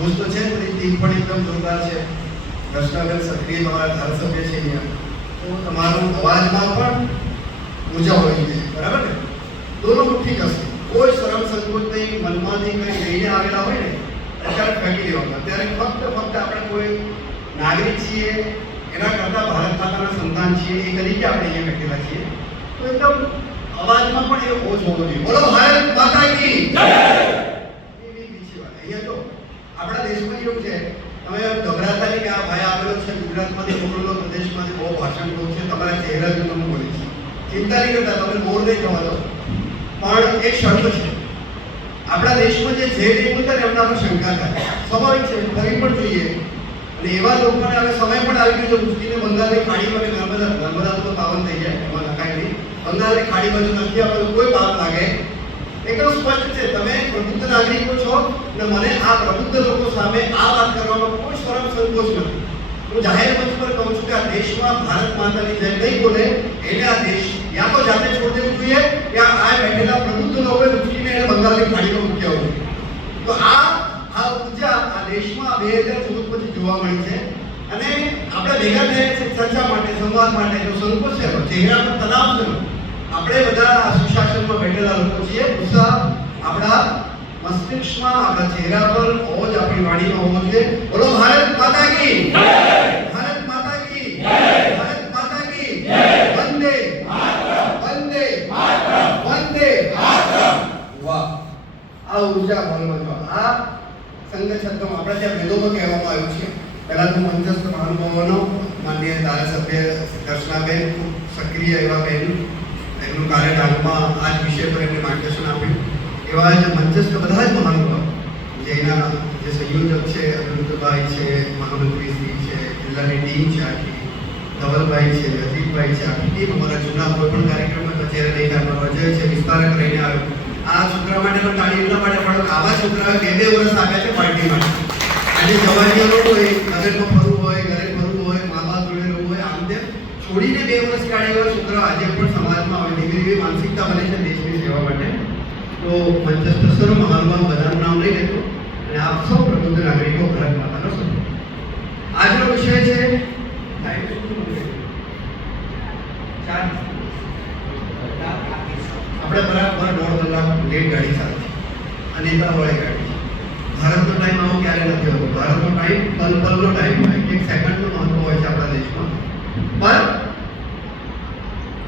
જોશ તો છે, પણ ટીમ પણ એકદમ જોરદાર છે. દર્શનાબેન સક્રિય તમારા ધારાસભ્ય છે અહીંયા, તો તમારો અવાજમાં પણ ઊર્જા હોવી જોઈએ, બરાબર ને? દોનો ઠીક હશે, કોઈ શરમ સંકોચ નહીં, મનમાંથી કંઈ લઈને આવેલા હોય ને અત્યારે ફેંકી દેવાનું. અત્યારે ફક્ત આપણે કોઈ નાગરિક છીએ, એના કરતાં ભારત માતાના સંતાન છીએ એ તરીકે આપણે અહીંયા બેઠેલા છીએ, તો એકદમ અવાજમાં પણ એ ઓછ હોવો જોઈએ. બોલો ભારત માતા કી જય. એવી બીજી વાત અહીંયા જો આપણા દેશમાં એવું છે, તમે ગભરાતા નહીં કે આ ભાઈ આવેલો છે ગુજરાતમાંથી, મોકલેલો પ્રદેશમાંથી, બહુ ભાષણ બહુ છે, તમારા ચહેરા જોઈને હું બોલીશ. ચિંતા નહીં કરતા, તમે બોર નહીં થવા દો. પણ એક શરત છે, આપણા દેશમાં જે નહીં બોલતા ને એમના પર શંકા થાય, સ્વાભાવિક છે, કરવી પણ જોઈએ. અને એવા લોકોને હવે સમય પણ આવી ગયો છે ઉચકીને બંગાળની ખાડીમાં નર્મદા તો પાવન થઈ જાય, એમાં નખાય નહીં. બંગાળની ખાડી બાજુ નથી આપણે કોઈ પાપ લાગે. એકદમ સ્પષ્ટ છે, તમે પ્રબુદ્ધ નાગરિકો છો અને મને આ પ્રબુદ્ધ લોકો સામે આ વાત કરવામાં કોઈ શરમ સંકોચ નથી. હું જાહેર મંચ પર કહું છું કે આ દેશમાં ભારત માતાની જય નહીં બોલે એને આ દેશ યા તો જાતે છોડી દેવું જોઈએ, યા આ બેઠેલા પ્રબુદ્ધ લોકોએ ઉચકીને એને બંગાળની ખાડીમાં મૂક્યા હોય. તો આ ઉર્જા આ દેશમાં 2014 પછી જોવા મળી છે. અને આપણે ભેગા થયા છે ચર્ચા માટે, સંવાદ માટે. જો સંકોચ છે, ચહેરા પર તણાવ છે, આપણે બધા સુશાસનમાં બેઠેલા લોકો છીએ. ગુસ્સા આપણા મસ્તિષ્કમાં, આપણા ચહેરા પર હોવો જ, આપણી વાણીમાં હોવો જોઈએ. બોલો ભારત માતા કી જય. ભારત માતા કી જય. ભારત માતા કી જય. વંદે માતરમ. વંદે માતરમ. વંદે માતરમ. વાહ, આ ઉર્જા બોલવા જો આ સંઘ છત્રમાં આપણે ત્યાં વેદોમાં કહેવામાં આવ્યું છે. પહેલા તો મંચસ્થ મહાનુભાવોનો માનનીય ધારાસભ્ય દર્શનાબેન ખૂબ સક્રિય એવા બહેન, એમનું કાર્યકાળમાં આ જ વિષય પર એમને માર્ગદર્શન આપ્યું. એવા જ મંચસ્થ બધા જ મહાનુભાવ જેના જે સંયોજક છે, અનિરુદ્ધભાઈ છે, મહામંત્રી શ્રી છે, જિલ્લાની ટીમ છે આખી, ધવલભાઈ છે, અજીતભાઈ છે, આખી ટીમ અમારા જૂના કોઈ પણ કાર્યક્રમમાં કચેરી લઈને આવ્યો, અજય છે વિસ્તારક રહીને આવ્યો. આ છોકરા માટે પણ તાળી એટલા માટે પણ આવા છોકરાએ 2 વર્ષ આપ્યા છે પાર્ટી માટે. આજે જવાનીઓ હોય, નગરમાં ફરવું હોય, ઘરે ફરવું હોય, મા બાપ જોડે રહેવું હોય, આમ તેમ છોડીને 2 વર્ષ કાઢ્યા એવા છોકરાઓ આજે પણ સમાજમાં આવે. ધીમે ધીમે માનસિકતા બને છે દેશની સેવા માટે. તો મંચસ્થ સર્વ મહાનુભાવ બધાનું નામ લઈ લેતો અને આપ સૌ પ્રબુદ્ધ નાગરિકો ભારત માતાનો સન્માન. આજનો વિષય છે આપણે બરાબર 1.5 કલાક લેટ ગાડી ચાલે છે અને નેતાવાળી ગાડી છે. ભારતનો ટાઈમ આવો ક્યારે નથી હોતો. ભારતનો ટાઈમ પલનો ટાઈમ હોય, એક સેકન્ડનું મહત્વ હોય છે આપણા દેશમાં. પણ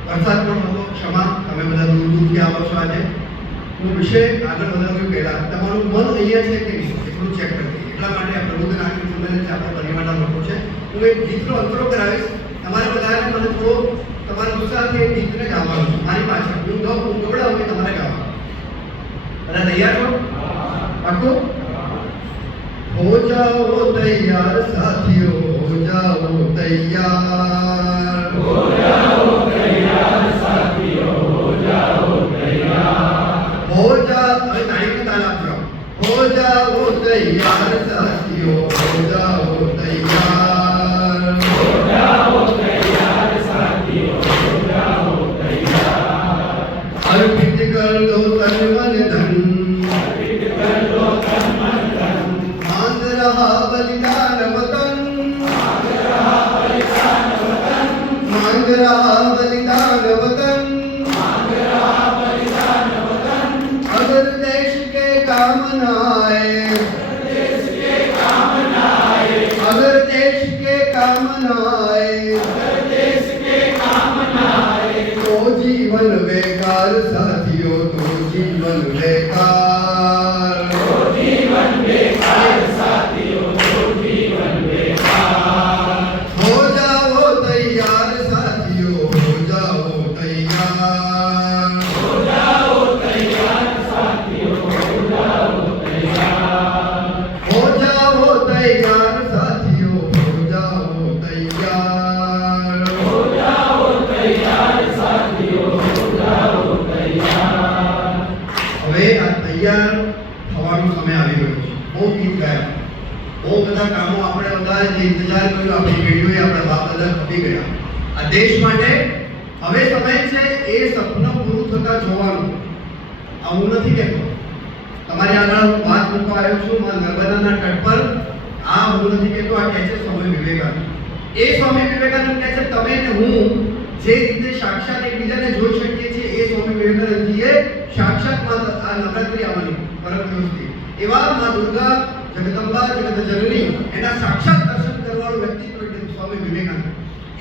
વરસાદ પણ હતો, ક્ષમા, તમે બધા દૂર દૂરથી આવો છો. આજે હું વિષય આગળ વધારવું પહેલા તમારું મન અહીંયા છે કે નહીં એટલું ચેક કરી. એટલા માટે આ પ્રબુદ્ધ નાગરિક સંમેલન છે, આપણા પરિવારના લોકો છે. હું એક ગીતનો અંતરો કરાવીશ. તમારે બધાને મને થોડો તમારા ગુસ્સાથી એક ગીતને ગાવાનું છે મારી પાછળ. હું ગવડાવું કે તમારે ગાવાનું. બધા તૈયાર છો? પાક્કું? हो जाओ तैयार साथियों, हो जाओ तैयार, हो जाओ तैयार साथियों, हो जाओ तैयार, हो जाओ ताली में ताल आप जाओ. हो जाओ तैयार साथियों, हो जाओ तैयार, हो जाओ तैयार साथियों, हो जाओ तैयार. अर्पित कर दो तन मन धन, अर्पित कर दो तन मन धन, बलिदान वतन, मांग रहा बलिदान वतन, मांग रहा बलिदान वतन, मांग रहा बलिदान वतन. अगर देश के काम न आए, अगर देश के काम न आए, अगर देश के काम न आए, अगर देश के काम न आए, तो जीवन बेकार साथियों, तो जीवन बेकार, तो जीवन बेकार साथियों, तो जीवन बेकार. हो जाओ तैयार साथियों, हो जाओ तैयार, हो जाओ तैयार साथियों, हो जाओ तैयार, हो जाओ तैयार साथियों, हो जाओ तैयार, हो जाओ तैयार साथियों, हो जाओ तैयार. હવે આ તૈયાર થવાનો સમય આવી ગયો છે. બહુ ગીત ગાયા, બહુ બધા કામો આપણે બધા જે ઇંતજાર કર્યો, આપણી પેઢીઓએ, આપણા બાપ દાદા ખપી ગયા. આ દેશ માટે હવે સમય છે એ સપનું પૂરું થતા જોવાનું. આ હું નથી કહેતો, તમારી આગળ હું વાત મૂકવા આવ્યો છું. નર્મદાના તટ પર બધું નથી કહેતો, આ કહે છે સ્વામી વિવેકાનંદ. એ સ્વામી વિવેકાનંદ કહે છે તમે ને હું જે રીતે સાક્ષાત એકબીજાને જોઈ શકીએ છીએ, એ સ્વામી વિવેકાનંદજીએ સાક્ષાત આ નવરાત્રી આવવાની પરમ દિવસથી એવા માં દુર્ગા જગદંબા જગત જનની એના સાક્ષાત દર્શન કરવાળું વ્યક્તિત્વ એટલે સ્વામી વિવેકાનંદ.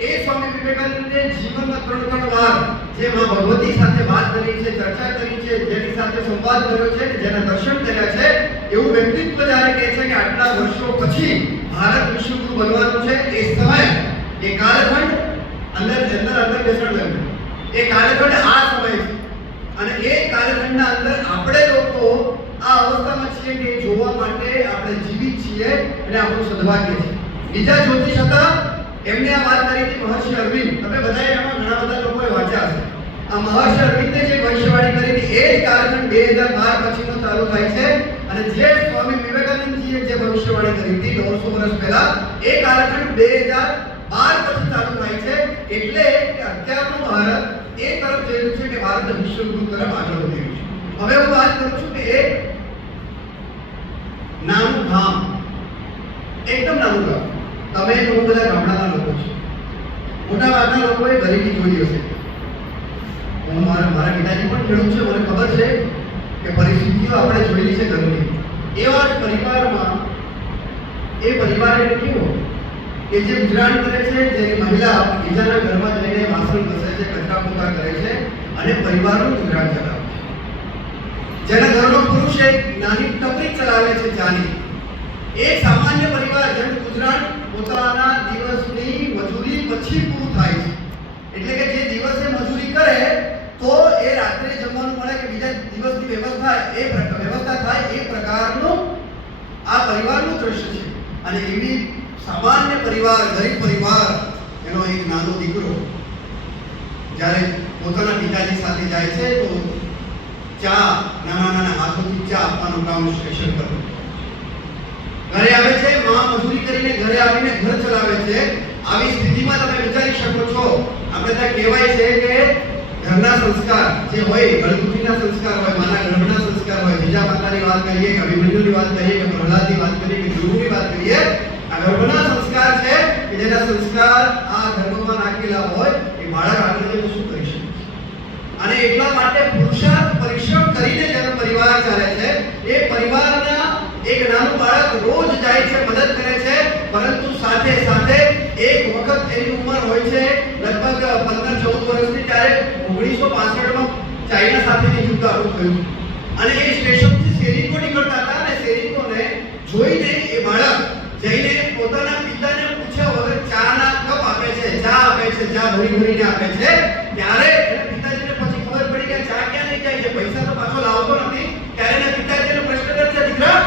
એ સ્વામી વિવેકાનંદે જીવનમાં 3 વાર જે માં ભગવતી સાથે વાત કરી છે, ચર્ચા કરી છે, જેની સાથે સંવાદ કર્યો છે, જેના દર્શન કર્યા છે, એવું વ્યક્તિત્વ જ્યારે કહે છે કે આટલા વર્ષો પછી ભારત વિશ્વગુરુ બનવાનું છે, એ સમય એ કાળખંડ અંદર બેસાડ્યો. એ કાળખંડ આ સમય છે અને એ કાળખંડના અંદર આપણે લોકો આ અવસ્થામાં છીએ કે જોવા માટે આપણે જીવિત છીએ એટલે આપણું સદભાગ્ય છે. બીજા જ્યોતિષ હતા, એમને આ વાત કરી હતી મહર્ષિ અરવિંદ. તમે બધાએ એમાં ઘણા બધા લોકોએ વાંચ્યા હશે. આ મહર્ષિ અરવિંદે જે ભવિષ્યવાણી કરી હતી એ જ કાળખંડ 2012 પછીનો ચાલુ થાય છે અને જે સ્વામી વિવેકાનંદજીએ જે ભવિષ્યવાણી કરી હતી 150 વર્ષ પહેલા, એ કાળખંડ 2012 પછી ચાલુ થાય છે. એટલે કે અત્યારનું ભારત એ તરફ જઈ રહ્યું છે કે ભારત વિશ્વગુરુ તરફ આગળ વધી રહ્યું છે. હવે હું વાત કરું છું કે એક નાનું ગામ, એકદમ નાનું ગામ. તમે લોકો બધા ગામડાના લોકો છો. મોટા ભાગના લોકોએ ગરીબી જોઈ હશે. હું મારા પિતાજી પણ ખેડૂત છે, મને ખબર છે કે પરિસ્થિતિઓ આપણે જોયેલી છે ઘરની. એવા જ પરિવારમાં એ પરિવાર એટલે કેવો કે જે ગુજરાન કરે છે, જેની મહિલા બીજાના ઘરમાં જઈને વાસણ ઘસે છે, કચરા પોતા કરે છે અને પરિવારનું ગુજરાન ચલાવે છે. જેના ઘરનો પુરુષ એક નાની ટપરી ચલાવે છે ચાની. એક સામાન્ય પરિવાર જેનું ગુજરાન પોતાના દિવસની મજૂરી પછી પૂરું થાય છે. એટલે કે જે દિવસે મજૂરી કરે તો એ રાત્રે જમવાનું મળે કે બીજા દિવસની વ્યવસ્થા થાય એ પ્રકારનું આ પરિવારનું દ્રશ્ય છે. અને એવી સામાન્ય પરિવાર, ગરીબ પરિવાર, એનો એક નાનો દીકરો જ્યારે પોતાના પિતાજી સાથે જાય છે તો ચા નાના હાથોથી ચા આપવાનું કામ સ્ટેશન પર ઘરે આવે છે. માં મજૂરી કરીને ઘરે આવીને ઘર ચલાવે છે. આવી સ્થિતિમાં તમે વિચારી શકો છો, આપણે ત્યાં કહેવાય છે કે ઘરના સંસ્કાર જે હોય, ગળગુટીના સંસ્કાર હોય, માના ગર્ભના સંસ્કાર હોય, બીજા માતાની વાત કરીએ કે અભિમન્યુની વાત કરીએ કે પ્રહલાદની વાત કરીએ કે ધ્રુવની વાત કરીએ, આ ગર્ભના સંસ્કાર છે કે જેના સંસ્કાર આ ગર્ભમાં નાખેલા હોય એ બાળક આગળ જઈને શું કરી શકે. અને એટલા માટે પુરુષાર્થ પરિશ્રમ કરીને જેનો પરિવાર ચાલે છે, એ પરિવારના એક નાનું બાળક રોજ જાય છે, મદદ કરે છે, પરંતુ સાથે સાથે એક વખત એની ઉંમર હોય છે લગભગ 15-14 વર્ષની, ત્યારે 1965માં ચાઇના સાથેની યુદ્ધ આરંભ થયું અને એ સ્ટેશનથી સૈનિકો નીકળતા હતા અને સૈનિકોને જોઈને એ બાળક જઈને પોતાના પિતાને પૂછ્યા વગર ચાના કપ આપે છે, ચા ભરીને આપે છે. ત્યારે એના પિતાજીને પછી ખબર પડી કે ચા ક્યાં લઈ જાય છે, પૈસા તો પાછો લાવતો નથી. ત્યારે એના પિતાજીને પ્રશ્ન કરશે, દીકરા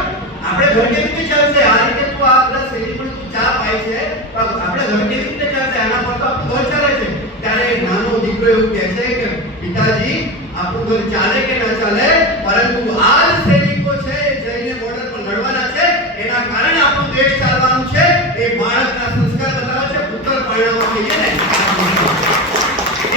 આપણે ઘર કેવી રીતે ચાલશે? આ રીતે તું આ બધા સૈનિકોને તું ચા પાય છે, આપણે ઘર કેવી રીતે ચાલશે? આના પર તો આપણું ઘર ચાલે છે. ત્યારે નાનો દીકરો એવું કહે છે કે પિતાજી આપણું ઘર ચાલે કે ના ચાલે, પરંતુ આ જ સૈનિકો છે જઈને બોર્ડર પર લડવાના છે, એના કારણે આપણું દેશ ચાલવાનું છે. એ બાળકના સંસ્કાર બતાવે છે. પુત્ર પરિણામ કહીએ ને,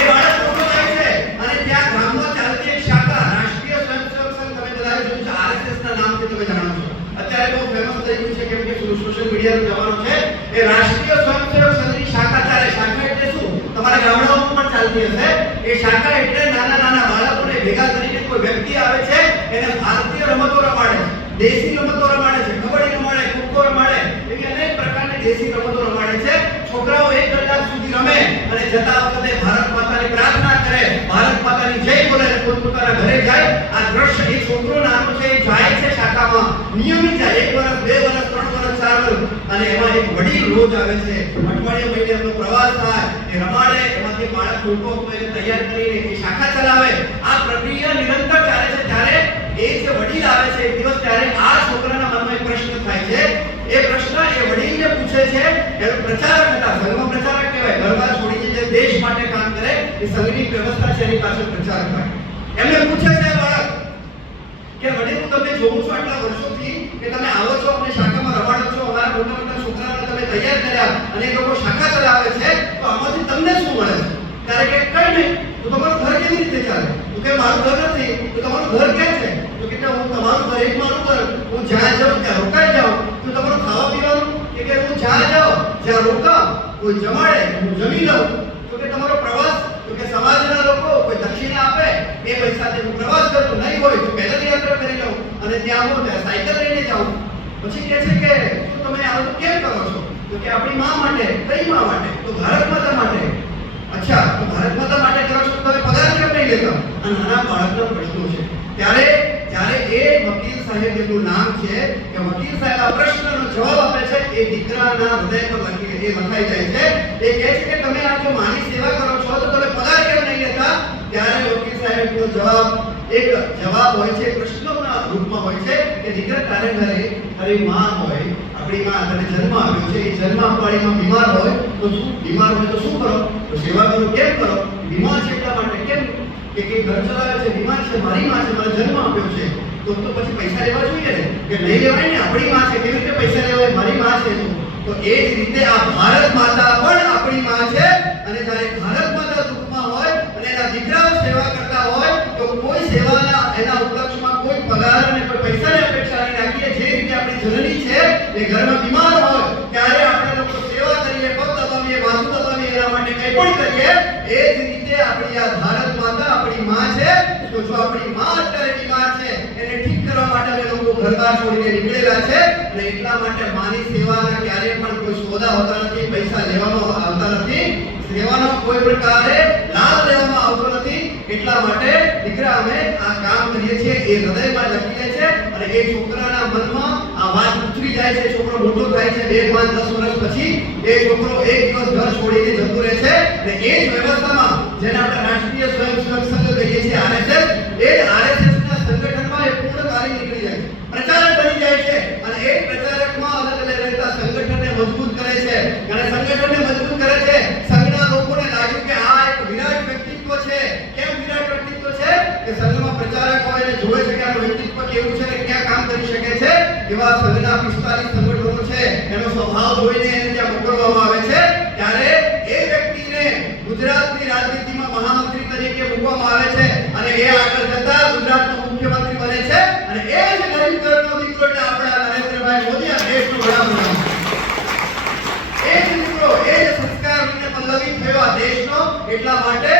એ બાળક મોટો થાય છે અને ત્યાં ગામમાં ચાલતી એક શાખા રાષ્ટ્રીય સ્વયંસેવક સંઘ, તમે બધા જોયું છે, RSS ના નામથી તમે જાણો છો, અત્યારે બહુ ફેમસ થઈ ગયું છે કેમ કે સોશિયલ મીડિયાનો જમાનો છે. એ રાષ્ટ્રીય સ્વયંસેવક સંઘની શાખા ચાલે. શાખા એટલે શું? તમારા ગામડાઓમાં પણ ચાલતી હશે. એ શાખા એટલે નાના બાળકોને ભેગા કરીને કોઈ વ્યક્તિ આવે છે, એને ભારતીય રમતો રમાડે છે, દેશી રમતો રમાડે છે, કબડ્ડી રમાડે, ખોખો રમાડે, એવી અનેક પ્રકારની દેશી રમતો રમાડે છે. છોકરાઓ 1 કલાક સુધી રમે અને જતા વખતે ભારત માતાની પ્રાર્થના કરે, ભારત માતાની જય બોલે અને પોતપોતાના ઘરે જાય. આ દ્રશ્ય, એ છોકરો નાનો છે, એ જાય છે શાખામાં, નિયમિત જાય, 1 વર્ષ, 2 વર્ષ, 3 વર્ષ, 4 વર્ષ, અને એમાં એક વડીલ રોજ આવે છે. અઠવાડિયે મહિને એમનો પ્રવાસ થાય, એ રમાડે, એમાંથી બાળક મોટો એને તૈયાર કરીને એ શાખા ચલાવે. આ પ્રક્રિયા નિરંતર ચાલે છે. ત્યારે એ જે વડીલ આવે છે એક દિવસ, ત્યારે આ છોકરાના મનમાં એક પ્રશ્ન થાય છે. એ પ્રશ્ન એ વડીલને પૂછે છે. એનો પ્રચારક હતા, સંઘમાં પ્રચારક કહેવાય, ઘરબાર છોડીને જે દેશ માટે કામ કરે, એ સંઘની વ્યવસ્થા છે, એની પાસે પ્રચારક થાય. એમને પૂછે છે બાળક કે વડીલ, હું તમને જોઉં છું આટલા વર્ષોથી કે તમે આવો છો, અમને શાખામાં રમાડો છો, અમારા મોટા છોકરાઓને તમે તૈયાર કર્યા અને એ લોકો શાખા ચલાવે છે, તો આમાંથી તમને શું મળે છે? ત્યારે કે કઈ નહીં. તો તમારું ઘર કેવી રીતે ચાલે? તો કે મારું ઘર નથી. તો તમારું ઘર ક્યાં છે? તો કે હું તમારું ઘર, એક મારું ઘર, હું જ્યાં જાઉં ત્યાં રોકાઈ જાઉં. તો તમારું ખાવા પીવાનું કે કોઈ જમાડે હું જમી લઉં, તો કે તમારો પ્રવાસ, તો કે સમાજના લોકો કોઈ દક્ષિણા આપે એ પૈસાથી હું પ્રવાસ કરું, નહીં હોય તો પેદલ યાત્રા કરી લઉં અને ત્યાં હું સાયકલ લઈને જાઉં. પછી કહે છે કે તમે આ બધું કેમ કરો છો? તો કે આપણી માં માટે. કઈ માં માટે? તો ભારત માતા માટે. અચ્છા, તો ભારત માતા માટે કરો છો, તમે પગાર કેમ નહીં લેતા? આ નાના બાળકના પ્રશ્નો છે. ત્યારે એ વકીલ સાહેબ જેનું નામ છે કે વકીલ સાહેબ આ પ્રશ્નનો જવાબ આપે છે, એ દીકરાના હૃદય પર લખાઈ જાય છે. એ કહે છે કે તમે આ જો માની સેવા કરો છો તો તમે પગાર કેમ નહીં લેતા? ત્યારે વકીલ સાહેબનો એક જવાબ હોય છે, પ્રશ્નોના રૂપમાં હોય છે કે દીકરા, તારે ઘરે તારી માં હોય, આપણી માં તને જન્મ આપ્યો છે, એ જન્મ આપવાડીમાં બીમાર હોય તો શું કરો? તો સેવા કરો. કેમ કરો? બીમાર છે એટલા માટે. કેમ? કે ઘર ચલાવે છે, બીમાર છે, મારી માં છે, મને જન્મ આપ્યો છે, તો પછી પૈસા લેવા જોઈએ ને? કે નહીં લેવાય ને, આપણી માં છે, કેવી રીતે પૈસા લેવાય? મારી માં છે. તો એ જ રીતે આ ભારત માતા પણ આપણી માં છે. અને જ્યારે ભારત માતા દુઃખમાં હોય અને એના દીકરાઓ સેવા કરતા હોય તો કોઈ સેવાના એના ઉપલક્ષમાં કોઈ પગાર અને કોઈ પૈસાની અપેક્ષા નહીં રાખીએ. જે રીતે આપણી જનની છે એ ઘરમાં બીમાર હોય ત્યારે આપણે લોકો સેવા કરીએ, પગ દબાવીએ, માથું દબાવીએ, એના માટે કંઈ પણ કરીએ. એ જ રીતે આપણી આ ભારત માતા આપણી માં છે. તો જો આપણી માં અત્યારે બીમાર છે, એને ઠીક કરવા માટે અમે લોકો ઘર-બાર છોડીને નીકળેલા છે. અને એટલા માટે માની સેવાના ક્યારેય પણ કોઈ સોદા હોતા નથી, પૈસા લેવામાં આવતા નથી, સેવાનો કોઈ પ્રકારે લાભ લેવામાં આવતો નથી. એટલા માટે દીકરા અમે આ કામ કરીએ છીએ એ હૃદયમાં લખીએ છે અને એ છોકરાના મનમાં આ વાત ઉતરી જાય છે. છોકરો મોટો થાય છે, 2, 5, 10 વર્ષ પછી એ છોકરો એક દિવસ ઘર છોડીને જતો રહે છે. અને એ જ વ્યવસ્થામાં જેને આપણે રાષ્ટ્રીય સ્વયંસેવક સંઘ કહીએ છીએ, RSS, એ RSS ના સંગઠનમાં એ પૂર્ણકાલી નીકળી જાય છે, પ્રચારક બની જાય છે. અને એ પ્રચારકમાં અલગ અલગ રહેતા સંગઠનને મજબૂત કરે છે. અને સંગઠનને મજબૂત કરે છે. સંઘના લોકોને લાગ્યું કે આ એક વિરાટ વ્યક્તિત્વ છે. કેમ વિરાટ વ્યક્તિત્વ છે? કે સંઘમાં પ્રચારક હોય અને જોવે છે કે આ વ્યક્તિત્વ કેવું છે અને ક્યાં કામ કરી શકે છે. એવા સંઘના 45 સંગઠનો છે, એનો સ્વભાવ જોઈને એને ત્યાં મોકલવામાં આવે છે. ત્યારે એ વ્યક્તિને ગુજરાતની રાજનીતિમાં મહામંત્રી તરીકે મૂકવામાં આવે છે અને એ આગળ જતા ગુજરાતનો મુખ્યમંત્રી બને છે. અને એ જ ગરીબ ઘરનો દીકરો એટલે આપણા નરેન્દ્રભાઈ મોદી, આ દેશનો વડાપ્રધાન. એ જ દીકરો, એ જ સંસ્કારને પલ્લવિત થયો આ દેશનો. એટલા માટે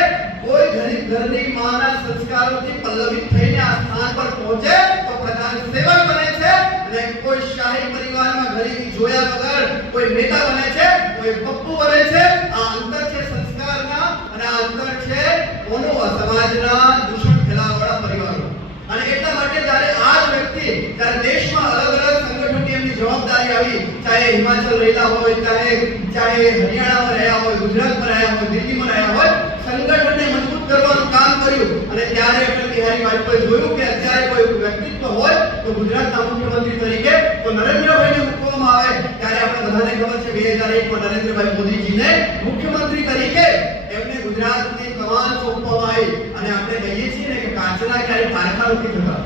કોઈ ગરીબ ઘરની માના સંસ્કારોથી પલ્લવિત થઈને આ સ્થાન પર પહોંચે તો પ્રધાન સેવક બને છે. અને કોઈ શાહી પરિવારમાં ગરીબી જોયા વગર કોઈ નેતા બને છે, કોઈ પપ્પુ બને છે. આ અંતર છે સંસ્કારના અને આ અંતર છે કોનો? સમાજના દૂષણ ફેલાવવાળા પરિવારો. અને એટલા માટે જ્યારે આ જ વ્યક્તિ જ્યારે દેશમાં અલગ અલગ સંગઠનની એમની જવાબદારી આવી, ચાહે હિમાચલ રહેલા હોય, ચાહે હરિયાણામાં રહ્યા હોય, ગુજરાતમાં રહ્યા હોય, દિલ્હીમાં રહ્યા હોય, સંગઠનને મજબૂત કરવાનું કામ કર્યું. અને ત્યારે અટલ બિહારી વાજપેયી જોયું કે અત્યારે કોઈ વ્યક્તિત્વ હોય તો ગુજરાતના મુખ્યમંત્રી તરીકે તો નરેન્દ્રભાઈને મૂકવામાં આવે. ત્યારે આપણે બધાને ખબર છે 2001માં નરેન્દ્રભાઈ મોદીજીને મુખ્યમંત્રી તરીકે એમને ગુજરાતની કમાન સોંપવામાં આવી. અને આપણે કહીએ છીએ ને કે કાચના ક્યારે પારખા નથી થતા.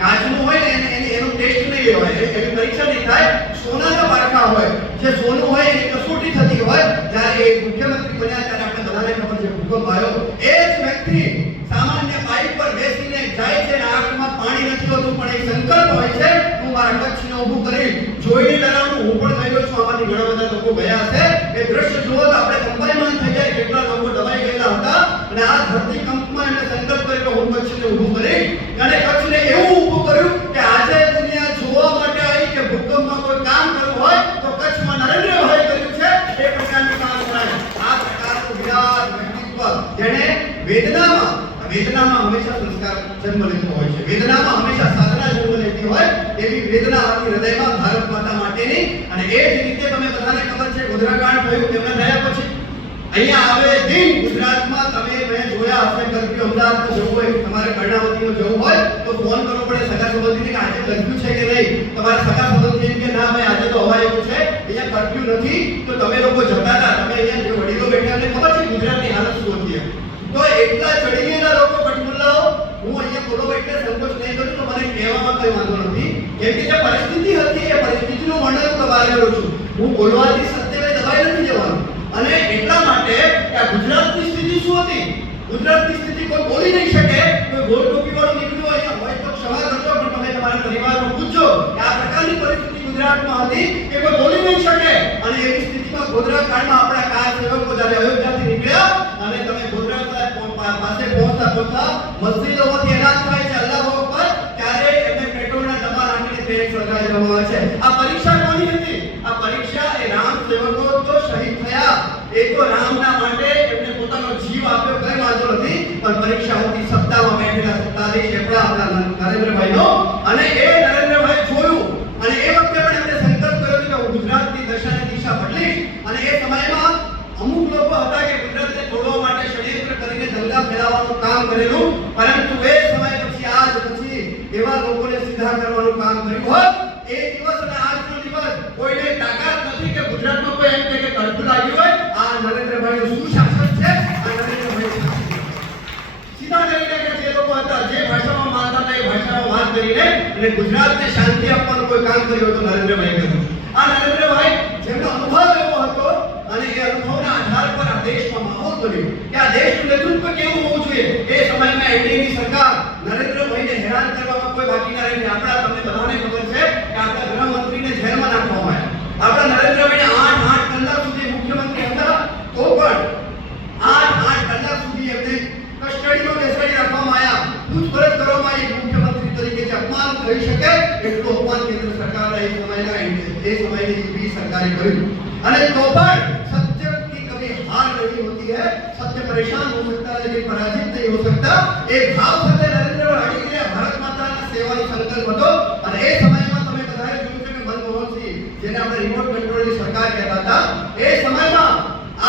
કાચનું હોય ને એનો ટેસ્ટ નહીં લેવાય, એની પરીક્ષા નહીં થાય. સોનાના પારખા હોય, જે સોનું હોય એની કસોટી થતી હોય. જ્યારે એ મુખ્યમંત્રી બન્યા ત્યારે આપણે બધાને ખબર છે ભૂકંપ આવ્યો. એ જ વ્યક્તિ સામાન્ય પાઇપ પર બેસીને જાય છે અને આંખમાં પાણી નથી હોતું, પણ એ સંકલ્પ હોય છે હું મારા કચ્છને ઊભું કરી જોઈને ડરાવનું. હું પણ ગયો છું, આમાંથી ઘણા બધા લોકો ગયા હશે. એ દ્રશ્ય જુઓ તો આપણે કંપાયમાન થઈ જાય કેટલા લોકો દબાઈ ગયેલા હતા. અને આ ધરતી કંપમાં એમને સંકલ્પ કર્યો હું કચ્છને ઊભું કરી. અને કચ્છને એવું ઊભું કર્યું કે આજે દુનિયા જોવા માટે આવી કે ભૂકંપમાં કોઈ કામ કરવું હોય તો કચ્છમાં નરેન્દ્રભાઈ કર્યું છે. એ પ્રકારનું કામ કરાય. આ પ્રકારનું વિરાટ વ્યક્તિત્વ જેણે વેદનામાં હંમેશા સંસ્કાર જન્મ લેતો હોય છે, વેદનામાં હંમેશા સાધના જન્મ લેતી હોય. એવી વેદના હતી હૃદયમાં ભારત માતા માટેની. અને એ જ રીતે તમે બધાને ખબર છે ગોધરાકાંડ થયું, તેમના થયા પછી અહીંયા આવે દિન ગુજરાતમાં તમે મેં જોયા હશે કર્ફ્યુ. અમદાવાદમાં જવું હોય, તમારે કર્ણાવતીમાં જવું હોય તો ફોન કરવો પડે સગા સંબંધીને કે આજે કર્ફ્યુ છે કે નહીં. તમારે સગા સંબંધી કે ના ભાઈ આજે તો હવા એવું છે, અહીંયા કર્ફ્યુ નથી. તો તમે લોકો જતા હતા, તમે અહીંયા જે વડીલો બેઠા એમને ખબર છે ગુજરાતની હાલત શું હતી. તો એટલા ચડી ગયેલા લોકો કટમુલ્લાઓ, હું અહીંયા બોલો એટલે સંકોચ નહીં કરું તો મને કહેવામાં કઈ વાંધો નથી. કેમ કે જે પરિસ્થિતિ હતી એ પરિસ્થિતિનું વર્ણન હું તમારે કરું છું. હું બોલવાથી સત્યને દબાઈ નથી જવાનું. અને એટલા માટે આ ગુજરાતની સ્થિતિ શું હતી? ગુજરાતની સ્થિતિ કોઈ બોલી નહીં શકે. કોઈ ગોળ ટોપી વાળો નીકળ્યો અહીંયા હોય તો ક્ષમા કરજો, પણ તમે તમારા પરિવારનો પૂછજો કે આ પ્રકારની પરિસ્થિતિ ગુજરાતમાં હતી કે કોઈ બોલી નહીં શકે, અને એવી સ્થિતિમાં ગોધરા કાંડમાં આપણા કાર સેવકો જ્યારે અયોધ્યાથી નીકળ્યા અને તમે ગોધરા પાસે પહોંચતા મસ્જિદોમાંથી એલાન થાય છે અલ્લાહુ અકબર, ત્યારે એમને પેટ્રોલના ડબ્બા નાખીને ટ્રેન સળગાવી દેવામાં આવે છે. આ પરીક્ષા કોની હતી? આ પરીક્ષા એ રામ સેવકો તો શહીદ થયા, એ તો રામના માટે એમને પોતાનો જીવ આપ્યો, કઈ વાંધો નથી, પણ પરીક્ષા હતી સત્તામાં બેઠેલા સત્તાધીશ એપડા આપણા નરેન્દ્રભાઈનો. અને એ નરેન્દ્રભાઈ જોયું અને એ વખતે પણ એમને સંકલ્પ કર્યો કે હું ગુજરાતની દશાની દિશા બદલીશ. અને એ સમયમાં અમુક લોકો હતા કે ગુજરાતને તોડવા માટે ષડયંત્ર કરીને દંગા ફેલાવવાનું કામ કરેલું, પરંતુ એ સમય પછી આજ પછી એવા લોકોને સીધા કરવાનું કામ કર્યું હોત એ દિવસ અને આજનો દિવસ કોઈને તાકાત નથી કે ગુજરાતમાં કોઈ એમ કે કરફ્યુ લાગ્યું હોય. આ નરેન્દ્રભાઈનું શું શાસન છે? આ નરેન્દ્રભાઈ સીધા કરીને કે જે લોકો હતા જે ભાષામાં માનતા હતા એ ભાષામાં વાત કરીને અને ગુજરાતને શાંતિ આપવાનું કોઈ કામ કર્યું હતું નરેન્દ્રભાઈ કર્યું. આ નરેન્દ્રભાઈ જેમનો અનુભવ એવો હતો અને એ અનુભવના આધાર પર આ દેશમાં માહોલ બન્યો કે આ દેશનું નેતૃત્વ કેવું હોવું જોઈએ. એ સમયમાં એનડીએની સરકાર નરેન્દ્રભાઈને હેરાન કરવામાં કોઈ બાકી ના રહી. આપણા તમને બધાને ખબર છે કે આપણા ગૃહમંત્રીને જેલમાં નાખવામાં આવ્યા. આપણા નરેન્દ્રભાઈને 8 કલાક સુધી મુખ્યમંત્રી હતા તો પણ 8 કલાક સુધી એમને કસ્ટડીમાં બેસાડી રાખવામાં આવ્યા. પૂછપરછ કરવામાં આવી. મુખ્યમંત્રી તરીકે જે અપમાન થઈ શકે એટલું અપમાન કેન્દ્ર સરકારે એ સમયની યુપી સરકારે કર્યું. અને તો પણ सत्य की कभी हार नहीं होती है. सत्य परेशान हो सकता है लेकिन पराजित नहीं हो सकता. एक भाव સાથે નરેન્દ્રભાઈ અડી ગયા. ભારત માતાના સેવાનો સંકલ્પ હતો. અને એ સમયમાં તમે બધાએ જોયું છે કે મનમોહનસિંહ જેને આપણે રિમોટ કંટ્રોલની સરકાર કહેતા હતા, એ સમયમાં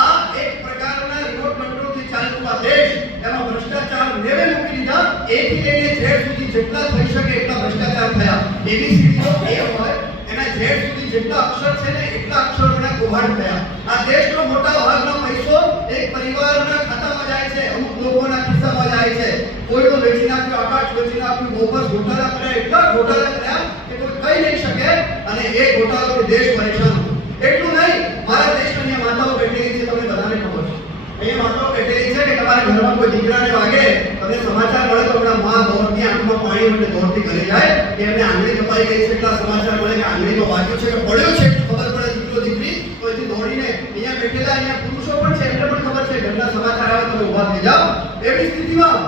આ એક પ્રકારના રિમોટ કંટ્રોલથી ચાલતું આ દેશ એમાં ભ્રષ્ટાચાર લેવે મૂકી દીધા. એથી લઈને ઝેડ સુધી જેટલા થઈ શકે એટલા ભ્રષ્ટાચાર થયા. એબીસીડી તો એ હોય એના ઝેડ સુધી જેટલા અક્ષર છે ને એટલા અક્ષરોના કૌભાંડ થયા. આ દેશનો મોટા ભાગનો પૈસો એક પરિવારના ખાતામાં જાય છે, અમુક લોકોના ખિસ્સામાં જાય છે. કોઈનો વેચી નાખ્યો, આકાશ વેચી નાખ્યું, બોગસ ઘોટાળા કર્યા, એટલા ઘોટાળા કર્યા કે કોઈ કહી નહીં શકે. અને એ ઘોટાળાથી દેશ પરેશાન હતો. એટલું નહીં, મારા દેશની અહીંયા માતાઓ બેઠેલી છે, તમને બધાને ખબર છે. અહીંયા માતાઓ બેઠેલી છે કે તમારા ઘરમાં કોઈ દીકરાને વાગે, તમને સમાચાર મળે તો આપણા માં દોડતી આંખમાં પાણી એટલે દોડતી ઘરે જાય કે એમને આંગળી કપાઈ ગઈ છે. એટલા સમાચાર મળે કે આંગળીમાં વાગ્યું છે કે પડ્યો છે, ખબર પડે દીકરો દીકરી તો એથી દોડીને અહીંયા બેઠેલા અહીંયા પુરુષો પણ છે એમને પણ ખબર છે. ઘરના સમાચાર આવે તમે ઊભા થઈ જાઓ. એવી સ્થિતિમાં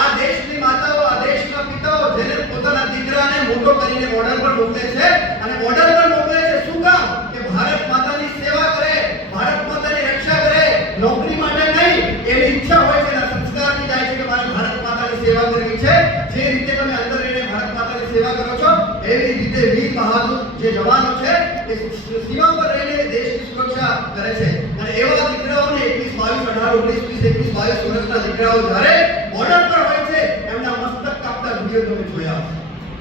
આ દેશની માતાઓ, આ દેશના પિતાઓ જેને પોતાના દીકરાને મોટો કરીને બોર્ડર પર મોકલે છે અને બોર્ડર પર મોકલે છે શું કામ? કે ભારત માતાની સેવા કરે, ભારત માતાની રક્ષા કરે, નોકરી માટે નહીં. એની ઈચ્છા હોય છે, એના સંસ્કારથી જાય છે કે મારે ભારત માતાની સેવા કરવી છે. જે રીતે તમે અંદર રહીને ભારત માતાની સેવા કરો છો એવી રીતે વીર બહાદુર જે જવાનો છે એ સીમા પર રહીને દેશની સુરક્ષા કરે છે. અને એવા દીકરાઓને 21, 22, 18, 19, 20, 21, 22 વર્ષના દીકરાઓ જ્યારે બોર્ડર પર હોય છે એમના મસ્તક કાપતા વિડીયો તમે જોયા હશે.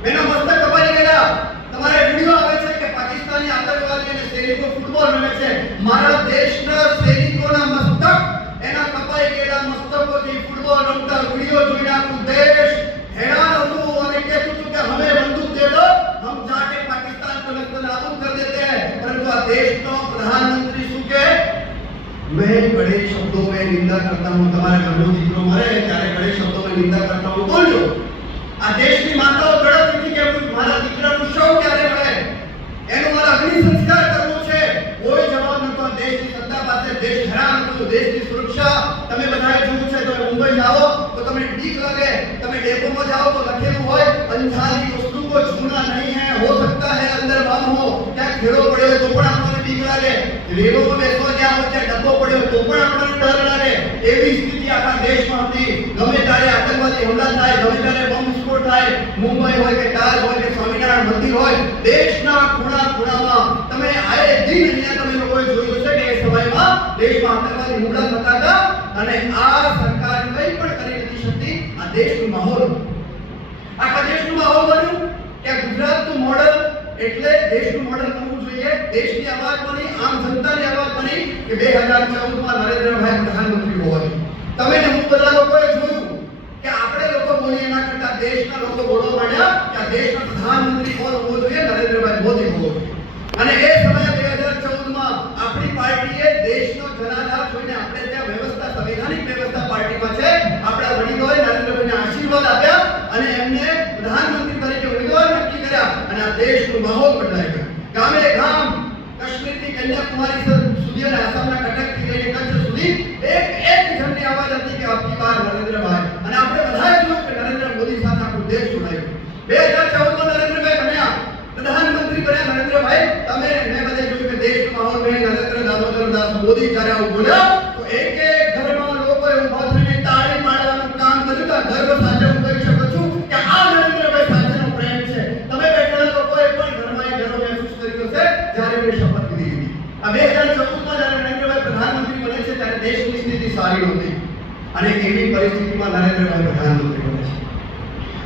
એના મસ્તક કપાઈ ગયા. તમારે વિડીયો આવે છે કે પાકિસ્તાની આતંકવાદી અને સૈનિકો ફૂટબોલ રમે છે. મારા દેશના સૈનિકોના મસ્તક એના કપાઈ ગયેલા મસ્તકોથી ફૂટબોલ રમતા વિડીયો જોઈને આખું દેશ हैरान હતું અને કહેતું હતું કે હમે બંદૂક દે દો, हम जाके पाकिस्तान को नाबूद कर देते हैं. परंतु આ દેશનો પ્રધાનમંત્રી શું કહે? मैं बड़े शब्दों में निंदा करता हूं. તમારા ઘરનો દીકરો મરે ત્યારે બड़े शब्दों में निंदा करता हूं બોલજો. આ દેશની માતાઓ તડપતી હતી કે મારા દીકરાનું શવ ક્યારે મળે, એનો મારા અગ્નિ સંસ્કાર કરવો છે. કોઈ જવાબ નતો. દેશની સત્તા પાસે દેશ હેરાન હતું. દેશની સુરક્ષા તમે બધાએ જોયું છે. તમે મુંબઈ જાઓ તો તમને બીક લાગે. તમે ડેપોમાં જાઓ તો લખેલું હોય અંધારી વસ્તુ કો છૂના નહીં है, हो सकता है अंदर बम हो. ત્યાં ખેડો પડ્યો તો પણ આપણને બીક લાગે. રેલવેમાં બેસવા ગયા હોય ત્યાં ડબ્બો પડ્યો તો પણ આપણને ડર લાગે. એવી સ્થિતિ આખા દેશમાં હતી. ગમે ત્યારે આતંકવાદી હુમલા થાય, ગમે ત્યારે બોમ્બ વિસ્ફોટ થાય, મુંબઈ હોય કે તાજ હોય કે સ્વામિનારાયણ મંદિર હોય, દેશના ખૂણા ખૂણામાં તમે આયે દિન અહીંયા તમે લોકોએ જોયું છે કે એ સમયમાં દેશમાં આતંકવાદી હુમલા થતા હતા. અને આ સરકાર કંઈ પણ કરી નથી શકતી. આ દેશનું માહોલ, આખા દેશનું માહોલ બન્યું કે ગુજરાતનું મોડલ એટલે દેશનું મોડલ કરવું જોઈએ. દેશની અવાજ બની, આમ જનતાની અવાજ બની કે 2014માં નરેન્દ્રભાઈ પ્રધાનમંત્રી હોવા જોઈએ. તમે ને હું બધા લોકોએ જોયું કે આપણે લોકો બોલીએ એના કરતા દેશના લોકો બોલવા માંડ્યા કે આ દેશના પ્રધાનમંત્રી કોણ હોવો જોઈએ? નરેન્દ્રભાઈ મોદી હોવો જોઈએ. અને એ સમયે 2014માં આપણી પાર્ટીએ દેશનો જનાધાર જોઈને આપણે ત્યાં વ્યવસ્થા, સંવિધાનિક વ્યવસ્થા પાર્ટીમાં છે. આપણા વડીલોએ નરેન્દ્રભાઈને આશીર્વાદ આપ્યા અને એમને પ્રધાનમંત્રી તરીકે ઉમેદવાર નક્કી કર્યા અને આ દેશનો માહોલ બદલાઈ ગયો. કન્યાકુમારી સુધી અને આસામના કટકથી લઈને કચ્છ સુધી એક જણની અવાજ હતી કે અબકી બાર નરેન્દ્રભાઈ. અને આપણે બધાએ જોયું કે નરેન્દ્ર મોદી સાથે આપણું દેશ જોડાયું. 2014 માં નરેન્દ્રભાઈ બન્યા, પ્રધાનમંત્રી બન્યા નરેન્દ્રભાઈ. તમે મેં બધે જોયું કે દેશનો માહોલ મેં નરેન્દ્ર દામોદર દાસ મોદી જ્યારે આવું બોલ્યા તો એક ઘરમાં લોકોએ ઊભા થઈને તાળી પાડવાનું કામ કર્યું. તો ગર્વ સાથે હું કહી શકું છું કે આ નરેન્દ્રભાઈ સાથેનો પ્રેમ છે. તમે બેઠેલા લોકોએ પણ ઘરમાં ગર્વ મહેસૂસ કર્યો છે જ્યારે મેં શપથ લીધી. આ 2014 માં જ્યારે નરેન્દ્રભાઈ પ્રધાનમંત્રી બને છે ત્યારે દેશની સ્થિતિ સારી નહોતી અને એવી પરિસ્થિતિમાં નરેન્દ્રભાઈ પ્રધાનમંત્રી બને છે.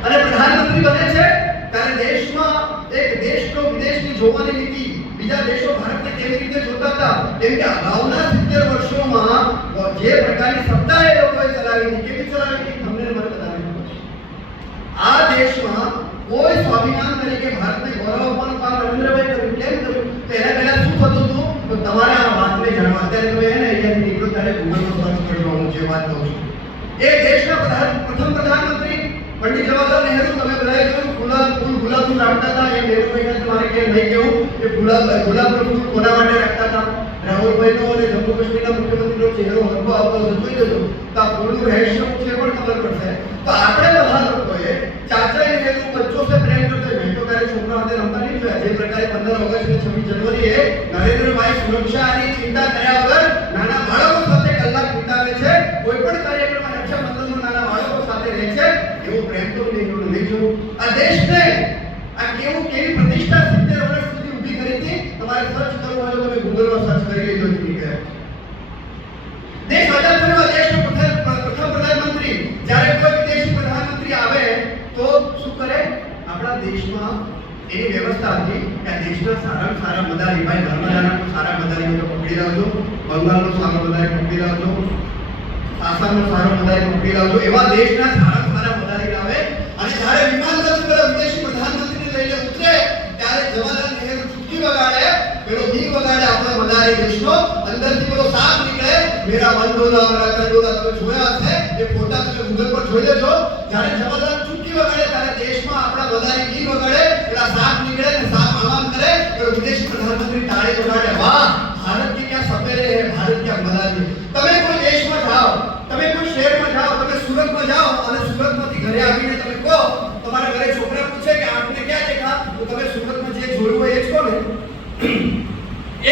અને પ્રધાનમંત્રી બને છે ત્યારે દેશમાં એક દેશનો વિદેશની જોવાની નીતિ બીજા દેશો ભારતને કેવી રીતે જોતા હતા કેમ કે અગાઉના 70 વર્ષોમાં જે પ્રકારની સત્તા એ લોકોએ ચલાવી હતી કેવી ચલાવી હતી તમને મને બતાવી ખબર છે. આ દેશમાં કોઈ સ્વાભિમાન તરીકે ભારતને ગૌરવ આપવાનું કામ નરેન્દ્રભાઈ કર્યું. કેમ કર્યું? તો એના પહેલા શું થતું હતું તો તમારે આ વાતને જાણવા અત્યારે તમે એને અહીંયાથી નીકળો ત્યારે ગૂગલમાં સર્ચ કરજો હું જે વાત કહું છું. એ દેશના પ્રથમ પ્રધાનમંત્રી પંડિત જવાહરલાલ નહેરુ. તમે બધાએ જોયું ગુલાબનું રાખતા હતા. એ નહેરુભાઈને તમારે કે નહીં કેવું કે ગુલાબનું ફૂલ કોના માટે રાખતા હતા? રાહુલભાઈનો અને જમ્મુ કાશ્મીરના મુખ્યમંત્રીનો ચહેરો હરખો આવતો જોઈ લેજો તો આ ફૂલનું રહસ્ય છે પણ ખબર પડશે. તો આપણે બધા લોકોએ ચાચા નહેરુ બચ્ચો સે પ્રેમ કરતે મેં તો ક્યારે છોકરા સાથે રમતા નહીં જોયા. જે પ્રકારે 15 ઓગસ્ટ અને 26 જનવરીએ નરેન્દ્રભાઈ સુરક્ષાની ચિંતા કર્યા વગર નાના બાળકો સાથે કલાક વિતાવે છે. કોઈ પણ કાર્યક્રમમાં રક્ષાબંધનમાં નાના બાળકો સાથે રહે છે. એવો પ્રેમ તો નહીં જોયું. આ દેશને આ કેવી પ્રતિષ્ઠા 70 વર્ષ સુધી ઊભી કરી હતી. તમારે સર્ચ કરવું હોય તો તમે ગૂગલમાં સર્ચ કરી લેજો. દેશ આઝાદ થયો. દેશનો પ્રથમ પ્રધાનમંત્રી જ્યારે કોઈ વિદેશી પ્રધાનમંત્રી આવે તો શું કરે? આપણા દેશમાં એની વ્યવસ્થા હતી કે દેશના સારામાં સારા મદારી ભાઈ નર્મદાના સારા મદારીઓ પકડી લાવજો, બંગાળનો સારો મદારી પકડી લાવજો, આસામનો સારો મદારી પકડી લાવજો. એવા દેશના સારામાં સારા મદારી લાવે અને જ્યારે વિમાનતળ પર વિદેશી પ્રધાનમંત્રીને લઈને ઉતરે ત્યારે જવાહરલાલ નહેરુ ચૂટકી વગાડે, પેલો ગીત વગાડે આપણા મદારી દેશનો. અંદરથી પેલો સાપ નીકળે, મેરા બંધોલા મેરા કંડોલા. તમે જોયા હશે એ ફોટા, તમે ગૂગલ પર જોઈ લેજો. જ્યારે જવાહરલાલ ચૂટકી વગાડે ત્યારે દેશમાં આપણા મદારી ગીત વગાડે, પેલા સાપ નીકળે ને સાપ આમ કરે, પેલો વિદેશી પ્રધાનમંત્રી તાળી વગાડે. વાહ, ભારત કે ક્યાં સપેરે હે, ભારત ક્યાં મદારી. તમે કોઈ દેશમાં જાઓ, તમે કોઈ શહેરમાં જાઓ, તમે સુરતમાં જાઓ અને સુરતમાંથી ઘરે આવીને તમે કહો, તમારા ઘરે છોકરા પૂછે કે આપને ક્યાં દેખા, તો તમે સુરતમાં જે જોયું હોય એ જ કહો ને.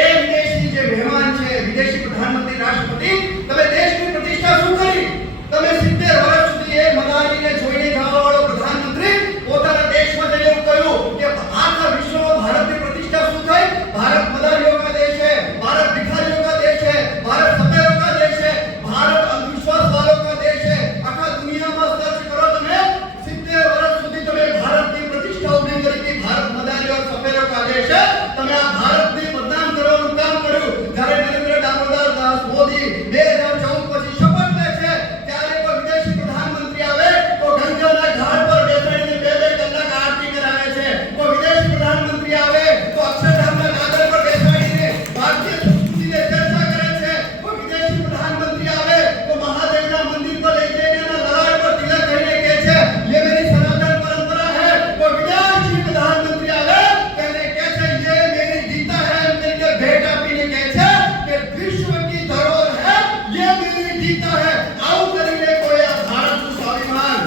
એ વિદેશી જે મહેમાન છે, વિદેશી પ્રધાનમંત્રી રાષ્ટ્રપતિ, તમે દેશની પ્રતિષ્ઠા શું કરી? તમે 70 વર્ષ સુધી એ મદારીને જોઈને જવાવાળો પ્રધાનમંત્રી પોતાના દેશમાં જઈને એવું કહ્યું કે આખા વિશ્વમાં ભારતની પ્રતિષ્ઠા શું થઈ? ભારત મદારીઓ કા દેશ है, भारत भिखारियों का देश है, भारत सपेरों का देश है, भारत अंधविश्वास वालों का देश है. આખા દુનિયામાં સર્ચ કરો તમે, 70 વર્ષ સુધી તમે ભારતની પ્રતિષ્ઠા ઊભી કરી કે ભારત મદારીઓ और સપેરોं का देश है. તમે આ ભારતની બદનામ કરવાનું કામ કર્યું. જ્યારે નરેન્દ્ર દામોદર દાસ મોદી 2014 પછી શપથ લે છે ત્યારે કોઈ વિદેશી પ્રધાનમંત્રી આવે તો ગંગાના ઘાટ પર બેસાડીને 2-2 કલાક આરતી કરાવે છે. કોઈ વિદેશી પ્રધાનમંત્રી આવે તો અક્ષરધામના કાગળ પર બેસાડીને ભારતીય સંસ્કૃતિને ચર્ચા કરે છે. કોઈ વિદેશી પ્રધાનમંત્રી આવે તો મહાદેવના મંદિર પર લઈ જઈને એના લલાટ પર તિલક કરીને કહે છે ये मेरी सनातन परंपरा है. કોઈ વિદેશી પ્રધાનમંત્રી આવે તેને કહે છે ये मेरी गीता है, करके भेंट આપીને કહે છે કે વિશ્વ की धरोहर है, ये मेरी गीता है. આવું કરીને કોઈ આ ભારતનું સ્વાભિમાન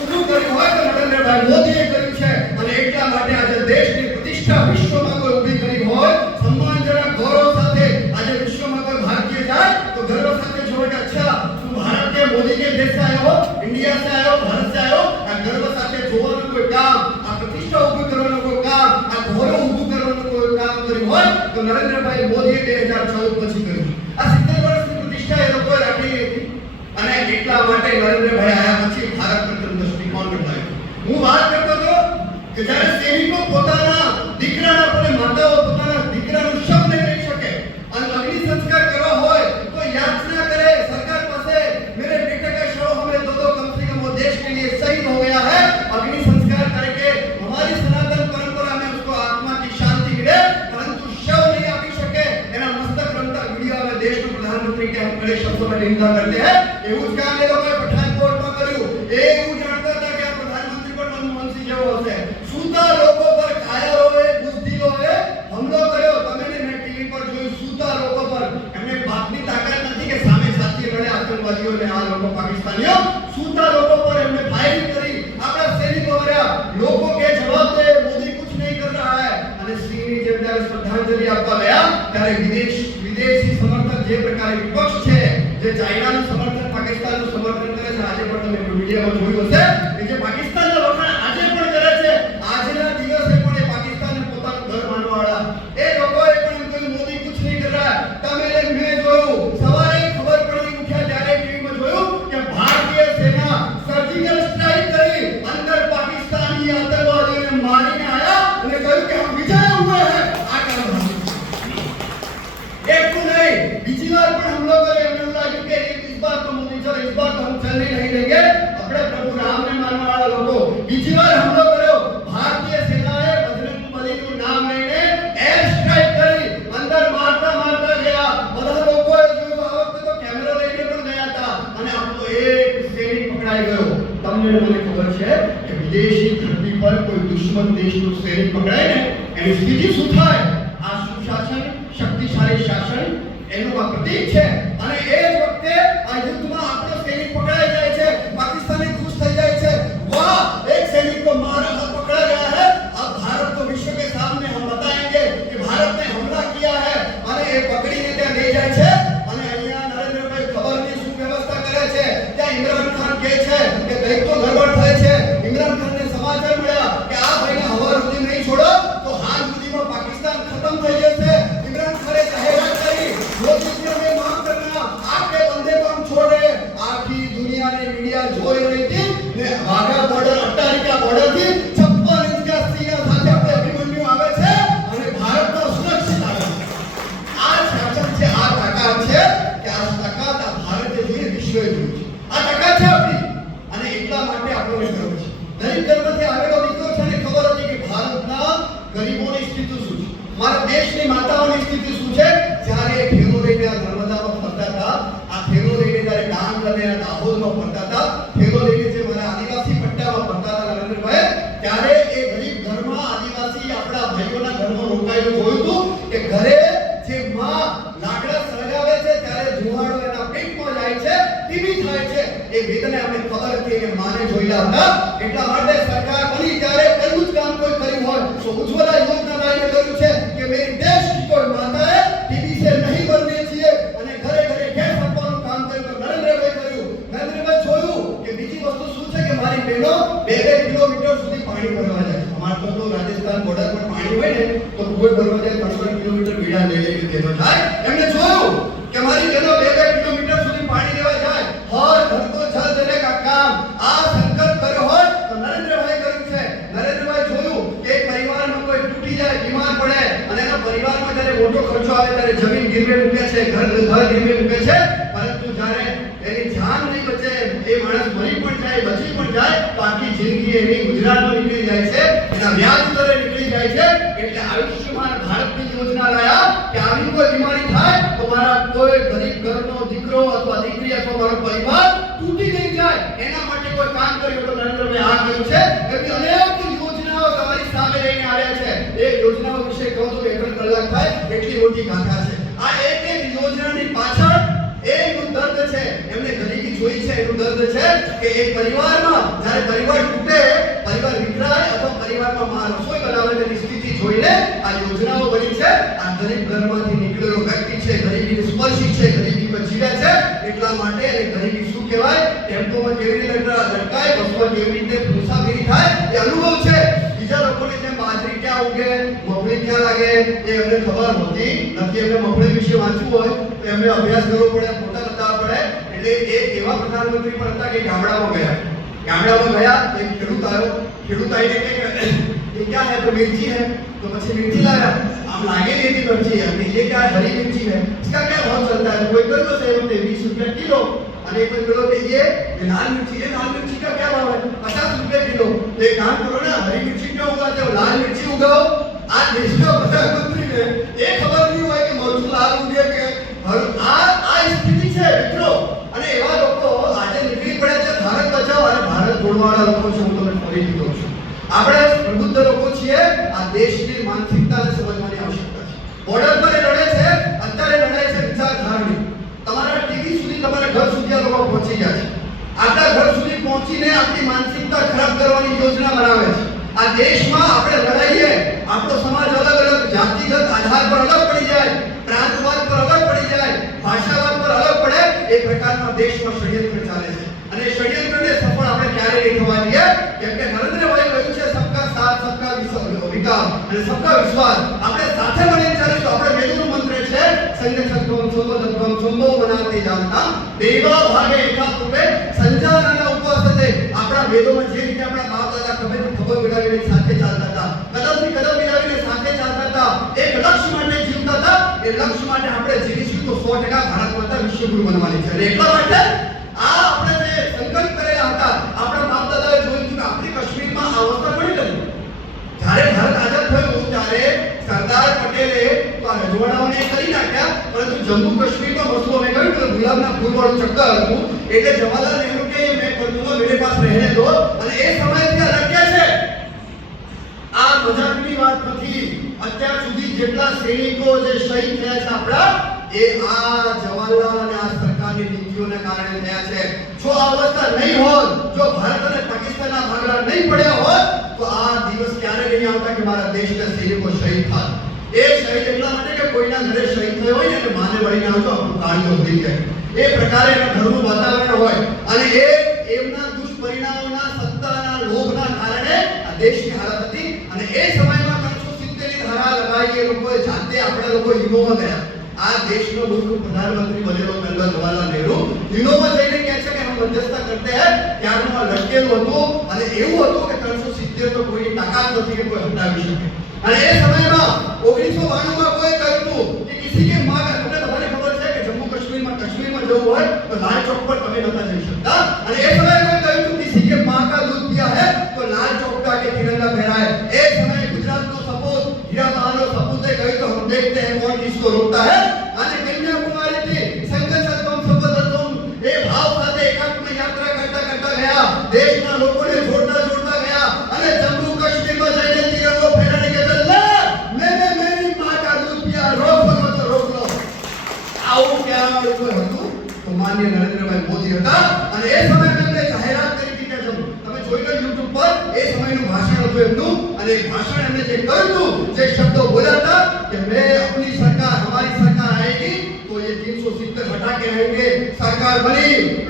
ઊભું કર્યું હોય તો નરેન્દ્રભાઈ મોદીએ કર્યું છે. અને એટલા માટે આજે દેશની પ્રતિષ્ઠા વિશ્વમાં કોઈ ઊભી કરી હોય, સન્માનજનક ગૌરવ સાથે આજે વિશ્વમાં કોઈ ભારતીય જાય તો ગર્વ સાથે જોવે કે અચ્છા તું ભારત के मोदी के देश से आयो हो, इंडिया से आयो, भारत से आयो. આ ગર્વ સાથે જોવાનું કોઈ કામ, આ પ્રતિષ્ઠા ઊભી કરવાનું કોઈ કામ, આ ગૌરવ ઊભું કરવાનું કોઈ કામ કર્યું હોય તો નરેન્દ્રભાઈ મોદીએ 2014 પછી કર્યું. આ 70 વર્ષની પ્રતિષ્ઠા એ લોકોએ રાખી હતી અને એટલા માટે નરેન્દ્રભાઈ આયા પછી ભારત પ્રત્યેનો દૃષ્ટિકોણ બદલાયો. હું વાત કરતો હતો કે જ્યારે સૈનિકો પોતાના દીકરાના પર માતાઓ પોતાના દીકરાનું શબ નહીં કરી શકે અને અગ્નિ સંસ્કાર કરવા હોય તો યાચના કરે સરકાર પાસે, मेरे बेटे का शव हमें दो कम से कम वो देश के लिए शहीद हो गया है, अग्नि संस्कार करके हमारी सनातन परंपरा में उसको आत्मा की शांति मिले, परंतु शव नहीं આપી શકે. એના મસ્તક રમતા વિડિયો આવે દેશના પ્રધાનમંત્રી કે हम बड़े शब्दों में निंदा करते हैं. એવું જ કામ એ લોકોએ પઠાણકોટમાં કર્યું. એવું જાણતા હતા કે આ પ્રધાનમંત્રી પણ મનમોહન સિંહ જેવો હશે. સૂતા લોકો પર ઘાયલોએ બુદ્ધિઓએ હુમલો કર્યો. તમે મેં ટીવી પર જોયું શ્રદ્ધાંજલિ આપવા ગયા ત્યારે વિદેશી સમર્થક જે પ્રકારે વિપક્ષ છે, જે ચાઇનાનું સમર્થન, પાકિસ્તાનનું સમર્થન કરે છે, આજે પણ તમે મીડિયામાં જોયું હશે કે જે પાકિસ્તાનના વખાણ આજે પણ કરે છે, આજના દિવસે પણ એ પાકિસ્તાનને પોતાનું ઘર માનવાવાળા એ લોકોએ પણ એમ કહ્યું મોદી કુછ નહીં કર રહા. તમે મેં જોયું સવારે ખબર પડી ઉઠ્યા ત્યારે ટીવીમાં જોયું કે ભારતીય સેના સર્જિકલ સ્ટ્રાઇક કરી અંદર પાકિસ્તાની આતંકવાદીઓને મારીને આયા અને કહ્યું કે હમ વિજય હુए हैं. આ કામ एक को नहीं, बीजी बार पर हम लोग हमने लागे कि इस बार तो मोदी चलो, इस बार तो हम चलने नहीं देंगे अपने प्रभु राम ने मानने वाला लोगों. बीजी बार हम लोग करो भारतीय सेनाए बजरंगबली નું નામ લઈને એર સ્ટ્રાઇક કરી અંદર મારતા ગયા. બધા લોકોએ જોયું. આ વખતે તો કેમેરા લઈને પણ ગયા હતા અને આપણો એક સૈનિક પકડાઈ ગયો. તમને મને ખબર છે કે વિદેશી ધરતી પર કોઈ દુશ્મન દેશનો સૈનિક પકડાય ને એની સ્થિતિ શું થાય? આ સુશાસન, શક્તિશાળી શાસન એનું આ પ્રતીક છે. અને એ જ વખતે આ યુદ્ધમાં આપણો સૈનિક પકડાઈ જાય છે, પાકિસ્તાની ખુશ થઈ જાય છે. વાહ, એક સૈનિક को मारा और पकड़ा गया है. अब भारत को विश्व के सामने हम बताएंगे कि भारत ने हमला किया है. અને એ પકડીને ત્યાં લઈ જાય છે અને અહીંયા નરેન્દ્રભાઈ ખબરની શું વ્યવસ્થા કરે છે. ત્યાં ઇમરાન ખાન કહે છે કે કંઈક તો ગડબડ થાય છે. ઇમરાન ખાનને સમાચાર મળ્યા કે આ ભાઈને હવાર સુધી નહીં છોડો તો હાલ સુધીમાં પાકિસ્તાન ખતમ થઈ જશે. इमरान खान जाहिरात करी मोदी जी हमें माफ करना, आपके बंदे को हम छोड़ रहे. आखी दुनिया ने मीडिया જોઈ રહી હતી ને વાઘા બોર્ડર, અટ્ટારિકા બોર્ડર થી 56 ઇંચ का सीना સાથે આપણે અભિમન્યુ આવે છે અને ભારતનો સુરક્ષિત આવે છે. આ શાસન છે, આ તાકાત છે કે આ તાકાત આ ભારતે જોઈએ, વિશ્વએ જોયું છે. આ તાકાત છે આપણી અને એટલા માટે આપણને ગર્વ છે. દરેક ગર્વથી આવેલો દીકરો છે ને ખબર હતી કે ભારતના ગરીબોની સ્થિતિ શું છે, મારા દેશની માતાઓની સ્થિતિ શું છે. જ્યારે ફેરો લઈને આ નર્મદામાં ફરતા હતા, આ ફેરો લઈને જ્યારે ડાંગ અને દાહોદમાં ફરતા હતા, ફેરો લઈને જે મારા આદિવાસી પટ્ટામાં ફરતા હતા નરેન્દ્રભાઈ, ત્યારે એ ગરીબ ઘરમાં આદિવાસી આપણા ભાઈઓના ઘરમાં રોકાયેલું જોયું હતું કે ઘરે જે માં લાકડા સળગાવે છે ત્યારે ધુમાડો એના પેટમાં જાય છે, ટીબી થાય છે. એ વેદના અમને ખબર હતી કે માને જોઈલા હતા. એટલા માટે સરકાર બની ત્યારે કયું જ કામ કોઈ કર્યું હોય તો ઉજ્જવલા યોજના લાવીને કર્યું છે કે મેરી દેશ કી કોઈ માતાએ ટીબી से नहीं मरने चाहिए અને ઘરે ઘરે ગેસ આપવાનું કામ કર્યું તો નરેન્દ્રભાઈ કર્યું. નરેન્દ્રભાઈ જોયું કે બીજી વસ્તુ શું છે કે મારી બહેનો 2 કિલોમીટર સુધી પાણી ભરવા જાય. અમાર તો રાજસ્થાન બોર્ડર પર પાણી હોય ને તો કોઈ ભરવા જાય 3 કિલોમીટર વીડા લઈ લઈને દેવા જાય. એમને જોયું કે મારી બહેનો 2 કિલોમીટર સુધી પાણી લેવા જાય. હર ઘર को जल देने का काम આ સંકલ્પ કર્યો હોય તો નરેન્દ્રભાઈ કર્યું છે. નરેન્દ્રભાઈ જોયું કે એક પરિવારમાં કોઈ તૂટી જાય, બીમાર પડે અને એના પરિવારમાં જ્યારે મોટો ખર્ચો આવે ત્યારે જમીન ગીરવે મૂકે છે, ઘર ગીરવે મૂકે છે. પરંતુ જ્યારે એની જાન નહીં બચે, એ માણસ મરી પણ જાય, બચી પણ જાય તો આખી જિંદગી એની ગુજરાતમાં નીકળી જાય છે, એના વ્યાજ દરે નીકળી જાય છે. એટલે આયુષ્યમાન ભારતની યોજના લાયા કે આવી કોઈ બીમારી થાય તો મારા કોઈ ગરીબ ઘરનો દીકરો અથવા દીકરી અથવા મારો પરિવાર તૂટી નહીં જાય એના માટે કોઈ કામ કર્યું તો નરેન્દ્રભાઈ આ કર્યું છે. એવી અનેક યોજનાઓ તમારી સામે લઈને આવ્યા છે. એ યોજનાઓ વિશે કહું તો 2 કલાક થાય એટલી મોટી ગાથા છે. આ એક યોજનાની પાછળ એનું દર્દ છે, એમને ગરીબી જોઈ છે, એનું દર્દ છે કે એક પરિવારમાં જ્યારે પરિવાર તૂટે, પરિવાર વિખરાય અથવા પરિવારમાં માં રસોઈ બનાવે તેની સ્થિતિ જોઈને આ યોજનાઓ બની છે. આ ગરીબ ઘરમાંથી નીકળેલો વ્યક્તિ છે, ગરીબીને સ્પર્શી છે, ગરીબી પર જીવે છે. એટલા માટે એને ગરીબી શું કહેવાય, ટેમ્પોમાં કેવી રીતે લટકાય, બસમાં કેવી રીતે મુસાફરી થાય એ અનુભવ છે. બીજા લોકોને જેમ બાજરી ક્યાં ઉગે, મગફળી ક્યાં લાગે એ અમને ખબર હોતી નથી. એમને મગફળી વિશે વાંચવું હોય તો એમને અભ્યાસ કરવો પડે, ફોટા બતાવવા પડે. એટલે એક એવા પ્રધાનમંત્રી પણ હતા કે ગામડામાં ગયા એક ખેડૂત આવ્યો, ખેડૂત આવીને કે ये क्या है तो मिर्ची है, तो પછી मिर्ची लाया. आम लागेली थी मिर्ची है, ये क्या है, हरी मिर्ची है, इसका क्या भाव चलता है. कोई बोलो से 20 रुपया किलो અને कोई बोलो कि ये लाल मिर्ची का क्या भाव है, 50 रुपये किलो. तो एक काम करो ना, हरी मिर्ची क्यों उगाते हो, लाल मिर्ची उगाओ. આ દેશના પ્રધાનમંત્રીને એ ખબર નહીં હોય કે મરચું લાલ ઉગે કે આ સ્થિતિ છે મિત્રો. અને એવા લોકો આજે નીકળી પડ્યા છે ભારત બચાવો અને ભારત છોડવાવાળા લોકો છે. હું તમને ફરીથી કહું છું, આપણે પ્રબુદ્ધ લોકો છીએ. આ દેશની માનસિકતાને સમજવાની આવશ્યકતા છે. બોર્ડર પર લડે છે, અત્યારે લડાઈ છે વિચારધારાની. તમારા ટીવી સુધી, તમારા ઘર સુધી આ લોકો પહોંચી ગયા છે. આપણા ઘર સુધી પહોંચીને આપણી માનસિકતા ખરાબ કરવાની યોજના બનાવે છે. આ દેશમાં આપણે લડાઈએ, આપણો સમાજ અલગ અલગ જાતિગત આધાર આધાર પર અલગ પડી જાય, પ્રાંતવાદ પર અલગ પડી જાય, ભાષાવાદ પર અલગ પડે, એ પ્રકારના દેશમાં ષડયંત્ર ચાલે છે. અને એ ષડયંત્રને સફળ આપણે ક્યારે નહીં થવા દઈએ, કેમ કે નરેન્દ્રભાઈ કહ્યું છે સબકા સાથ સબકા વિકાસ અને સબકા વિશ્વાસ. આપણે સાથે મળીને ચાલીશું. આપણે વેદોનું મંત્ર છે સંગઠત્વમ સંબોધત્વમ સંભવ બનાવતી જાણતા દેવા ભાગે એકા રૂપે સંજાનના ઉપવાસતે. આપણા વેદોમાં જે રીતે આપણા બાપ દાદા ખબર મિલાવીને સાથે ચાલતા હતા, કદમથી કદમ મિલાવીને સાથે ચાલતા હતા, એક લક્ષ્ય માટે જીવતા હતા, એ લક્ષ્ય માટે આપણે જીવીશું તો 100% ભારત માતા વિશ્વગુરુ બનવાની છે. અને એટલા માટે આ આપણે જે સંકલ્પ કરેલા હતા, આપણા બાપ દાદાએ જોયું કે આપણી કાશ્મીરમાં આ અવસ્થા પડી ગઈ. જ્યારે ભારત આઝાદ થયું ત્યારે સરદાર પટેલે તો આ રજવાડાઓને કરી નાખ્યા, પરંતુ જમ્મુ કાશ્મીરમાં મસલો મેં કહ્યું કે ગુલાબના ફૂલવાળું ચક્કર હતું, એટલે જવાહરલાલ નહેરુ કે મેં कर दूंगा, मेरे पास रहने दो. અને એ સમયથી આ લખ્યા છે. આ મજાકની વાત નથી. અત્યાર સુધી જેટલા સૈનિકો જે શહીદ થયા છે આપણા, એ આ જવાહરલાલ અને આ સરકારની નીતિઓના કારણે થયા છે. જો આ અવસ્થા નહીં હોત, જો ભારત અને પાકિસ્તાનના ભાગલા નહીં પડ્યા હોત, તો આ દિવસ ક્યારે નહીં આવતા કે મારા દેશના સૈનિકો શહીદ થાત. એ શહીદ એટલા માટે કે કોઈના ઘરે શહીદ થયો હોય ને, એટલે માને વળીને આવજો, આપણું કાળજો ઉડી જાય. એ પ્રકારે એના ઘરનું વાતાવરણ હોય. અને એ એમના દુષ્પરિણામોના, સત્તાના લોભના કારણે આ દેશની હાલત હતી. અને એ સમયમાં 370 ની ધારા લગાવી એ લોકોએ જાતે આપણે લોકો યુનોમાં ગયા. આ દેશનો મૂર્ખ પ્રધાનમંત્રી બનેલો પહેલો જવાહરલાલ નહેરુ યુનોમાં જઈને કહે છે કે હમ મધ્યસ્થતા કરતે હૈ. ત્યારનું આ લટકેલું હતું અને એવું હતું કે 370 તો કોઈની તાકાત નથી કે કોઈ હટાવી શકે. અને એ સમયમાં 1992 માં કોઈ કહ્યું હતું કે કિસી કે માँ का, તમને બધાને ખબર છે કે જમ્મુ કાશ્મીરમાં જવું હોય તો લાલ ચોક પર તમે નતા જઈ શકતા. અને એ સમયે કોઈ કહ્યું હતું કિસી કે माँ का दूध पिया है तो लाल चौक का के तिरंगा फहराए. એ સમયે ગુજરાતનો સપૂત, હીરાબાનો સપૂતે કહ્યું તો હમ देखते हैं कौन किसको रोकता है. અને કન્યાકુમારીથી સંગઠત્વમ સંબોધત્વમ એ ભાવ સાથે એકાત્મ યાત્રા કરતા કરતા ગયા, દેશના લોકોને જોડતા ગયા. અને જમ્મુ કાશ્મીરમાં જઈને તિરંગો ફેરાને કે મેને મેરી माँ का दूध पिया, रोक લો તો રોક લો. આવું કહેવા કોઈ હતું તો માનનીય નરેન્દ્રભાઈ મોદી હતા. અને એ સમયે એમણે જાહેરાત કરી હતી કે તમે જોઈ લો YouTube પર, એ સમયનું ભાષણ હતું એમનું. અને એ ભાષણ એમણે જે કહ્યું હતું, જે શબ્દો બોલ્યા હતા કે મેં अपनी सरकार, हमारी सरकार आएगी तो ये 370 हटा के रहेंगे. सरकार बनी,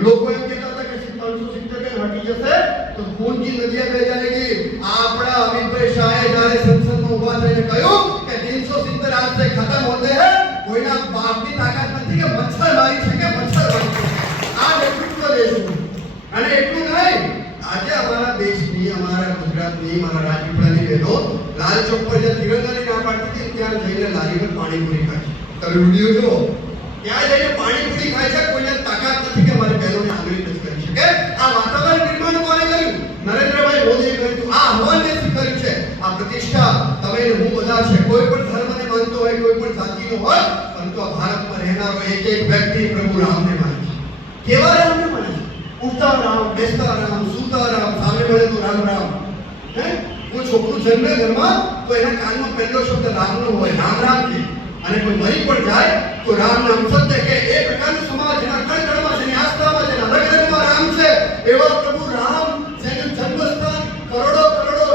લોકો એમ કહેતા હતા કે 370 કે હટી જશે તો ખૂન की नदियां बह जाएगी. આપણા અમિતભાઈ શાહે જ્યારે સંસદમાં ઉભા થઈને કહ્યું કે 370 आज से खत्म होते हैं, કોઈના બાપની તાકાત નથી કે મચ્છર મારી શકે, મચ્છર મારી શકે. આ નેતૃત્વ દેશનું. અને એટલું નહીં, આજે અમારા દેશની, અમારા ગુજરાતની, અમારા રાજપીપળાની બહેનો લાલ ચોક પર જે તિરંગાની ના પાડતી હતી ત્યાં જઈને લારી પર પાણીપુરી ખાય છે. તમે વિડીયો જુઓ, ત્યાં જઈને પાણીપુરી ખાય છે. કોઈને તાકાત નથી કે મારી બહેનોને આંગળી ટચ કરી શકે. આ વાતાવરણ નિર્માણ કોણે કર્યું? નરેન્દ્રભાઈ મોદીએ કર્યું. આ આહ્વાનને સ્વીકાર્યું છે. આ પ્રતિષ્ઠા તમે હું બધા છે, કોઈ પણ ધર્મને માનતો હોય, કોઈ પણ જાતિનો હોય, પરંતુ આ ભારતમાં રહેનારો એક એક વ્યક્તિ પ્રભુ રામને માને છે. કેવા રામને માને છે? ઉઠતા રામ, બેસતા રામ, સૂતા રામ, સામે મળે તો રામ રામ. હે, કોઈ છોકરું જન્મે ઘરમાં તો એના કાનમાં પહેલો શબ્દ રામનો હોય, રામ રામ કે. અને કોઈ મરી પણ જાય તો રામ નામ સત્ય કે. એ પ્રકારનો સમાજ જેના કણ-કણમાં, જેની આસ્થામાં, જેના રગ-રગમાં રામ છે, એવા પ્રભુ રામ જેનું જન્મસ્થાન કરોડો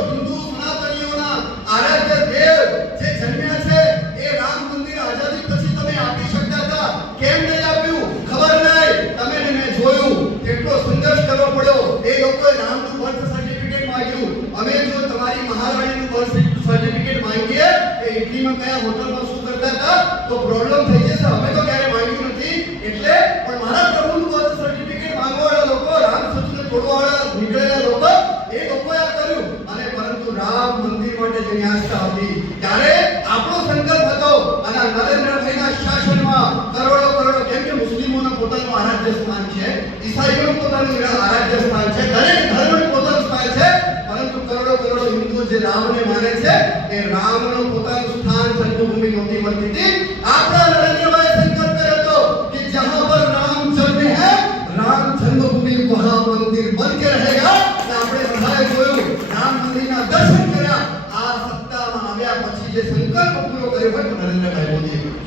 હિન્દુ સનાતનીઓના આરાધ્ય દેવ જે જન્મ્યા છે, એ રામ મંદિર આઝાદી પછી તમે આપી શકતા હતા. કેમ નહીં આપ્યું? ખબર નહીં. તમે ને મેં જોયું કેટલો સંઘર્ષ કરવો પડ્યો. એ લોકોએ રામનું બર્થ સર્ટિફિકેટ માંગ્યું. અમે જો તમારી મહારાણીનું બર્થ સર્ટિફિકેટ માંગીએ કે ઇટલીમાં કયા હોટલમાં શું કરતા હતા તો પ્રોબ્લેમ થઈ જશે. અમે તો ક્યારે માંગ્યું નથી. એટલે પણ મારા પ્રભુનું બર્થ સર્ટિફિકેટ માંગવાવાળા લોકો, રામ સચને તોડવાવાળા નીકળેલા લોકો, એ લોકોએ આ કર્યું. અને પરંતુ રામ મંદિર માટે જેની આસ્થા હતી, ત્યારે આપણો સંકલ્પ હતો. અને નરેન્દ્રભાઈના શાસનમાં કરોડો, કેમ કે મુસ્લિમોનું પોતાનું આરાધ્ય સ્થાન છે, ઈસાઈઓનું પોતાનું આરાધ્ય સ્થાન છે, દરેક ધર્મનું પોતાનું સ્થાન છે. પરંતુ કરોડો હિન્દુઓ જે રામને માને છે, એ રામનું પોતાનું સ્થાન જન્મભૂમિ નહોતી મળતી હતી. આપણા નરેન્દ્રભાઈ સંકલ્પ કર્યો હતો કે જહાં પર રામ જન્મે હૈ, રામ જન્મભૂમિ વહાં મંદિર બન કે રહેગા. આપણે બધાએ જોયું, રામ મંદિરના દર્શન કર્યા. આ સત્તામાં આવ્યા પછી જે સંકલ્પ પૂરો કર્યો હોય તો નરેન્દ્રભાઈ મોદીએ કર્યો.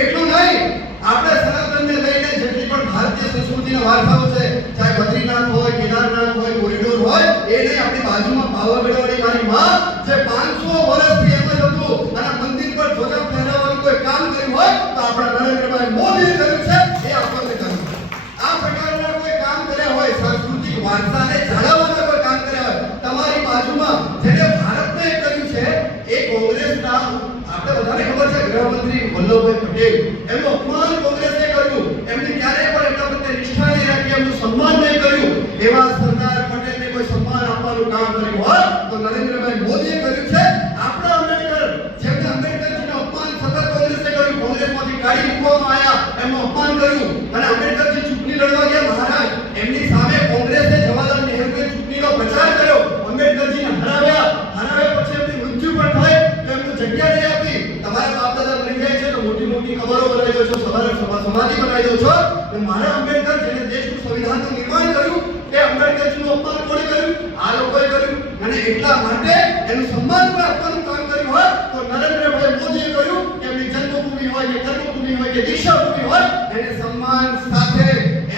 એટલું નહીં, આપણે સનાતનને લઈને જેટલી પણ ભારતીય સંસ્કૃતિના વારસાઓ છે, ચાહે બદ્રીનાથ હોય, કેદારનાથ હોય, કોરિડોર હોય, એ નહીં, આપણી બાજુમાં પાવાગઢવાળી મારી માં જે 500 વર્ષથી એમ જ હતું અને મંદિર પર ધ્વજા ફહેરાવવા વલ્લભભાઈ પટેલ, એમનું અપમાન કોંગ્રેસે કર્યું, એમની ક્યારેય પણ એટલા પ્રત્યે નિષ્ઠા નહીં રાખી, એમનું સન્માન નહીં કર્યું, એવા સરદાર પટેલને કોઈ સન્માન આપવાનું કામ કર્યું હોય તો નરેન્દ્રભાઈ મોદીએ કર્યું છે. આપણા આંબેડકર, જેમને આંબેડકરજીનું અપમાન સતત કોંગ્રેસે કર્યું, કોંગ્રેસમાંથી કાઢી મૂકવામાં આવ્યા, એમનું અપમાન કર્યું, અને આંબેડકરજી ચૂંટણી લડવા ગયા મહારાજ, એમની સામે કોંગ્રેસે જવાહરલાલ નહેરુએ ચૂંટણીનો પ્રચાર કર્યો, આંબેડકરજીને હરાવ્યા પછી એમની મૃત્યુ પણ થઈ તો એમને જગ્યા નહીં આપી. તમારા બાપ દાદા મરી જાય છે તો મોટી મોટી કબરો બનાવી દો છો, સમાધિ બનાવી દો છો. મારા આંબેડકર, જેને દેશનું સંવિધાનનું નિર્માણ કર્યું, એ આંબેડકરજીનું અપમાન કોણે કર્યું? આ લોકોએ કર્યું. અને એટલા માટે એનું સન્માન પણ આપવાનું કામ કર્યું હોય તો નરેન્દ્રભાઈ મોદીએ કર્યું. એમની જન્મભૂમિ હોય કે કર્મભૂમિ હોય કે દીક્ષાભૂમિ હોય, એને સન્માન સાથે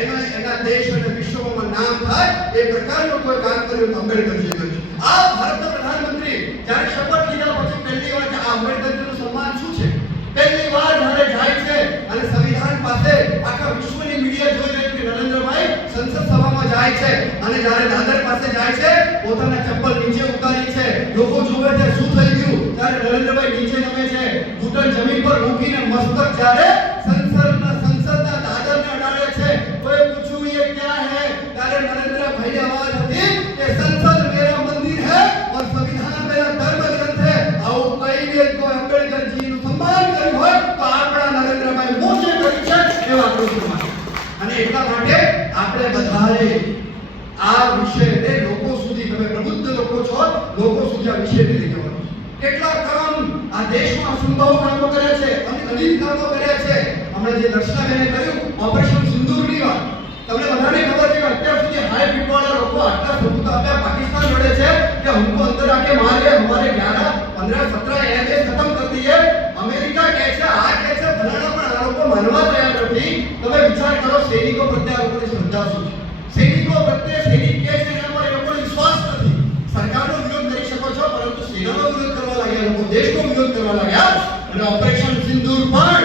એના દેશ અને વિશ્વમાં નામ થાય એ પ્રકારનું કોઈ કામ કર્યું તો આંબેડકરજીએ કર્યું. આ ભારતના પ્રધાનમંત્રી જ્યારે શપથ લીધા પછી પહેલી વાર આ આંબેડકરજીનું સન્માન શું છે? પહેલી વાર જ્યારે જાય છે અને સંવિધાન પાસે આખા વિશ્વની મીડિયા જોઈ રહી કે નરેન્દ્રભાઈ સંસદ સભામાં જાય છે અને જ્યારે દાદર પાસે જાય છે, પોતાના ચપ્પલ નીચે ઉતારી છે, લોકો જોવે છે શું થઈ ગયું, ત્યારે નરેન્દ્રભાઈ નીચે નમે છે, ઘૂંટણ જમીન પર મૂકીને મસ્તક જ્યારે સંસદના દાદરને અડાડે છે, કોઈ પૂછ્યું ये क्या है, ત્યારે નરેન્દ્રભાઈની આવાજ હતી કે સંસદ मेरा मंदिर है और संविधान मेरा धर्म ग्रंथ है. આવું કહીને તો આંબેડકરજીનું સન્માન કર્યું હોય તો આપણા નરેન્દ્રભાઈ મોદીએ કર્યું છે એવા કૃષ્ણ. અને એટલા માટે આપણે બધાએ આ વિષયને લોકો સુધી, તમે પ્રબુદ્ધ લોકો છો, લોકો સુધી આ વિષયને લઈ જવાનું છે. કેટલા કામ આ દેશમાં અસંભવ કામો કર્યા છે, અનેક કામો કર્યા છે. હમણાં જે દર્શનાબેને કહ્યું ઓપરેશન સિંદૂરની વાત, તમને બધાને ખબર છે કે અત્યાર સુધી હાઈ પીટવાળા લોકો આટલા સબૂત આપ્યા પાકિસ્તાન લડે છે કે हमको अंदर आके मार गए, हमारे 11 15 17 एयरबेस खत्म कर दिए. अमेरिका કહે છે, આ કહે છે, ફલાણા, પણ આ લોકો માનવા તૈયાર નથી. તમે વિચાર કરો, સૈનિકો પ્રત્યે આ લોકોની શ્રદ્ધા શું છે? સૈનિકો પ્રત્યે સૈનિક કહે છે એના પર એ લોકોનો વિશ્વાસ નથી. સરકારનો વિરોધ કરી શકો છો, પરંતુ સેનાનો વિરોધ કરવા લાગ્યા લોકો, દેશનો વિરોધ કરવા લાગ્યા. અને ઓપરેશન સિંદૂર પણ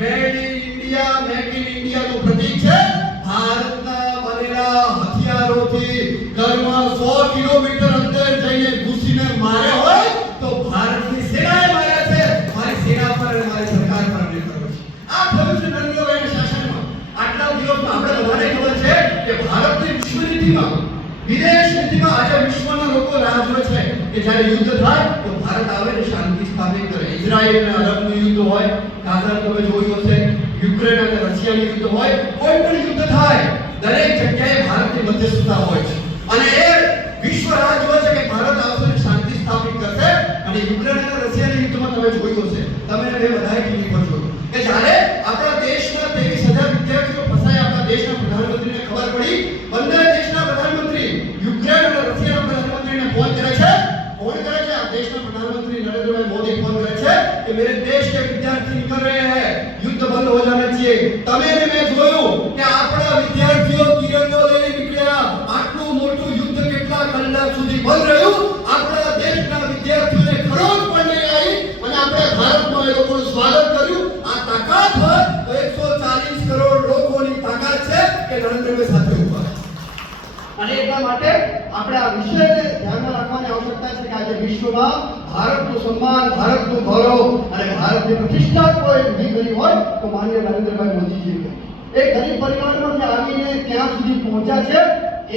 made in India, make in ઇન્ડિયાનું પ્રતીક છે. ભારતના બનેલા હથિયારોથી ઘરમાં 100 કિલોમીટર અંદર જઈને ઘૂસીને માર્યા હોય તો ભારતની સેનાએ માર્યા છે. મારી સેના પર અને મારી સરકાર પર અમને ખબર છે. આ થયું છે નરેન્દ્રભાઈના શાસનમાં. આટલા દિવસમાં આપણે બધાને ખબર છે કે ભારતની વિશ્વ નીતિમાં, વિદેશ નીતિમાં આજે વિશ્વના લોકો રાહ જોવે છે કે જ્યારે યુદ્ધ થાય તો ભારત આવે ને શાંતિ સ્થાપિત કરે. ઇઝરાયલ અને અરબનું યુદ્ધ હોય, ગાઝા તમે જોયું હશે, યુક્રેન અને રશિયાનું યુદ્ધ હોય, કોઈ પણ યુદ્ધ થાય દરેક જગ્યાએ ભારતની મધ્યસ્થતા હોય છે. અને એ વિશ્વ રાહ જોવે છે કે ભારત આવશે અને શાંતિ સ્થાપિત કરશે. અને યુક્રેન અને રશિયાના યુદ્ધમાં તમે જોયું હશે, તમે બે બધાએ ટીવી પર જોયું કે જ્યારે આપણા દેશના 23,000 વિદ્યાર્થીઓ ફસાયા, આપણા દેશના પ્રધાનમંત્રીને ખબર પડી, બંને દેશના પ્રધાનમંત્રી યુક્રેન અને રશિયાના પ્રધાનમંત્રીને ફોન કરે છે. कौन करे છે? આ દેશના પ્રધાનમંત્રી નરેન્દ્રભાઈ મોદી ફોન કરે છે કે मेरे देश के विद्यार्थी निकल रहे हैं, युद्ध बंद हो जाना चाहिए. તમે ને મેં જોયું કે આપણા વિદ્યાર્થીઓ તિરંગો લઈને નીકળ્યા. આટલું મોટું યુદ્ધ કેટલા કલાક સુધી બંધ રહ્યું? આપણા દેશના વિદ્યાર્થીઓને ખરોજ પણ નહીં આવી અને આપણે ભારતમાં એ લોકોનું સ્વાગત કર્યું. આ તાકાત હોય તો 140 કરોડ લોકોની તાકાત છે કે નરેન્દ્રભાઈ સાથે ઉભા. અને એટલા માટે આપણે આ વિષયને ધ્યાનમાં રાખવાની આવશ્યકતા છે કે આજે વિશ્વમાં ભારતનું સન્માન, ભારતનું ગૌરવ અને ભારતની પ્રતિષ્ઠા કોઈ ઊભી કરી હોય તો માનનીય નરેન્દ્રભાઈ મોદીજીએ. એક ગરીબ પરિવારમાંથી આવીને ત્યાં સુધી પહોંચ્યા છે,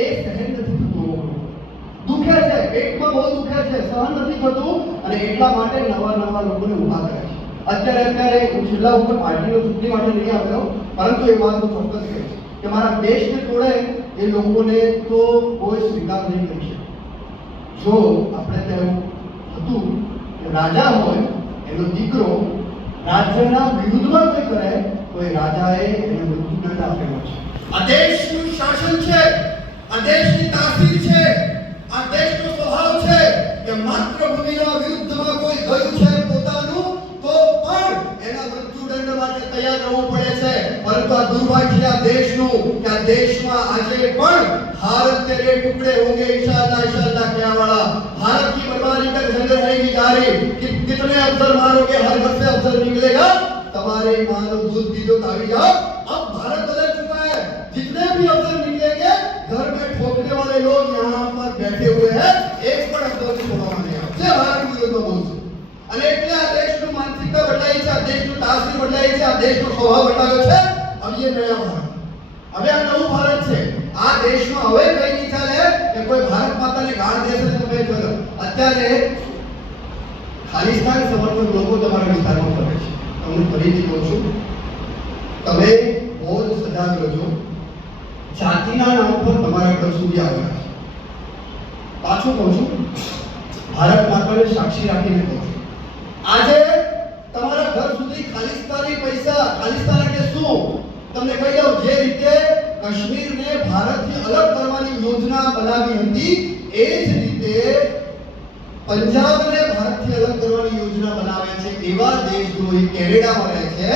એ સહન નથી થતું, દુખે છે, પેટમાં બહુ દુખે છે, સહન નથી થતું. અને એટલા માટે નવા લોકોને ઊભા કરે છે. અત્યારે હું છેલ્લા ઉપર પાર્ટીનો ચૂંટણી માટે નહીં આવ્યો, પરંતુ એ વાત હું ચોક્કસ કહીશ કે મારા દેશને તોડે એ લોકોને તો કોઈ સ્વીકાર નહીં કરી શકે. જો આપણે તેવું હતું કે રાજા હોય, એનો દીકરો રાજ્યના વિરુદ્ધમાં કોઈ કરે તો એ રાજાએ એને મૃત્યુદંડ આપેલો છે. આ દેશનું શાસન છે, આ દેશની તાસીર છે, આ દેશનો સ્વભાવ છે કે માતૃભૂમિના વિરુદ્ધમાં કોઈ ગયું છે પોતાનું તો પણ એના મૃત્યુદંડ માટે તૈયાર રહેવું પડે છે. પરંતુ આ દુર્ભાગ્ય આ દેશનું કે આ દેશમાં આજે પણ भारत तेरे टुकड़े होंगे इंशाअल्लाह इंशाअल्लाह क्या वाला. भारत की बर्बादी तक जंग रहेगी जारी. कितने अफसर मारोगे, हर घर से अफसर निकलेगा. तुम्हारे मां को दूध पी दो तावी जाओ. अब भारत बदल चुका है. जितने भी अफसर निकलेंगे घर में ठोकने वाले लोग यहाँ पर बैठे हुए हैं. एक પણ અફસર છોડવા નહીં આવશે. ભારત વિરુદ્ધમાં બોલશે. અને એટલે આ દેશનું માનસિકતા બદલાઈ છે. આ દેશનું તાસીર બદલાઈ છે, આ દેશનો સ્વભાવ બદલાયો છે. હવે એ નયા ભારત, હવે આ નવું ભારત છે. આ દેશમાં હવે કઈ નહીં ચાલે કે કોઈ ભારત માતાને ગાળ દેશે. તમે જોયો અત્યારે ખાલિસ્તાન સમર્થક લોકો તમારા વિસ્તારમાં ફરે છે. તમને ફરીથી કહું છું, તમે બહુ જ સજાગ રહેજો. જાતિના નામ પર તમારા ઘર સુધી આવ્યા છે. પાછું કહું છું, ભારત માતાને સાક્ષી રાખીને કહું છું, આજે તમારા ઘર સુધી ખાલિસ્તાની પૈસા, ખાલિસ્તાન એટલે શું તમને કહી દઉં. જે રીતે કાશ્મીરને ભારતથી અલગ કરવાની યોજના બનાવી હતી, એ જ રીતે પંજાબને ભારતથી અલગ કરવાની યોજના બનાવે છે. એવા દેશદ્રોહી કેનેડામાં રહે છે.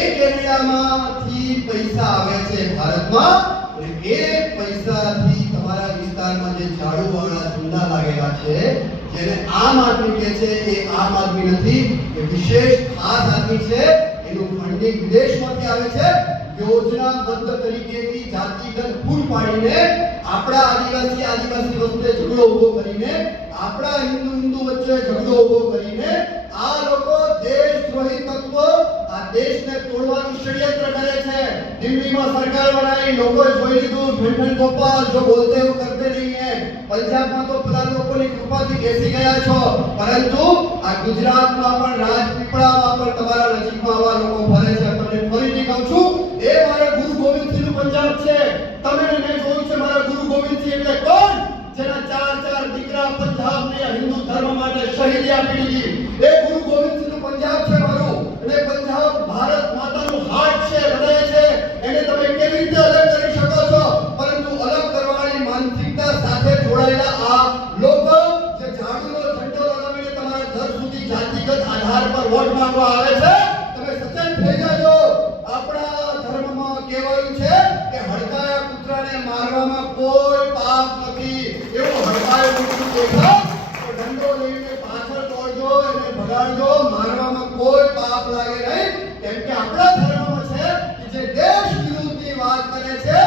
એ કેનેડામાંથી પૈસા આવે છે ભારતમાં, અને એ પૈસાથી તમારા વિસ્તારમાં જે ઝાડુવાળા ઝંડા લાગેલા છે, જેને આમ આદમી કહે છે, એ આમ આદમી નથી, એ વિશેષ ખાસ આદમી છે. એનું ફંડિંગ વિદેશમાંથી આવે છે. યોજનાબદ્ધ તરીકેથી જાતિગત ફૂલ પાડીને આપણા આદિવાસી વચ્ચે ઝઘડો ઊભો કરીને, આપણા હિન્દુ વચ્ચે ઝઘડો ઊભો કરીને આ લોકો દેશદ્રોહી તત્વો આ દેશને તોડવાનું ષડયંત્ર કરે છે. દિલ્હીમાં સરકાર બનાવી, લોકોએ જોઈ લીધું, ઠંડન ગોપાલ જો બોલતે હો કરતે નહીં હે. પંજાબમાં તો પેલા લોકોની કૃપાથી બેસી ગયા છો, પરંતુ આ ગુજરાતમાં પણ રાજપીપળામાં પણ તમારા નજીકમાં આવા લોકો ફરે છે. તમને ફરીથી કહું છું, એ મારા ગુરુ ગોવિંદસિંહનું પંજાબ છે. તમે મેં જોયું છે, મારા ગુરુ ગોવિંદસિંહ એટલે કોણ? જેના ચાર દીકરા પંજાબને હિન્દુ ધર્મ માટે શહીદી આપી દીધી. એ ગુરુ ગોવિંદસિંહનું પંજાબ છે મારું. અને પંજાબ ભારત માતાનું હાર્ટ છે, હૃદય છે. એને તમે કેવી રીતે અલગ કરી શકો છો? પરંતુ અલગ કરવાની માનસિકતા સાથે જોડાયેલા આ લોકો જે ઝાડુનો ઝંડો લગાવીને તમારા ઘર સુધી જાતિગત આધાર પર વોટ માંગવા આવે છે, તમે સચેત થઈ જાજો. આપણા ધર્મમાં કહેવાયું છે કે હડકાયા કૂતરાને મારવામાં કોઈ પાપ નથી. એવું હડકાયું કૂતરું દેખાય તો દંડો લઈને પાછળ દોડજો, એને ભગાડજો, મારવામાં કોઈ પાપ લાગે નહીં. કેમ કે આપણા ધર્મમાં છે કે જે દેશ વિરુદ્ધની વાત કરે છે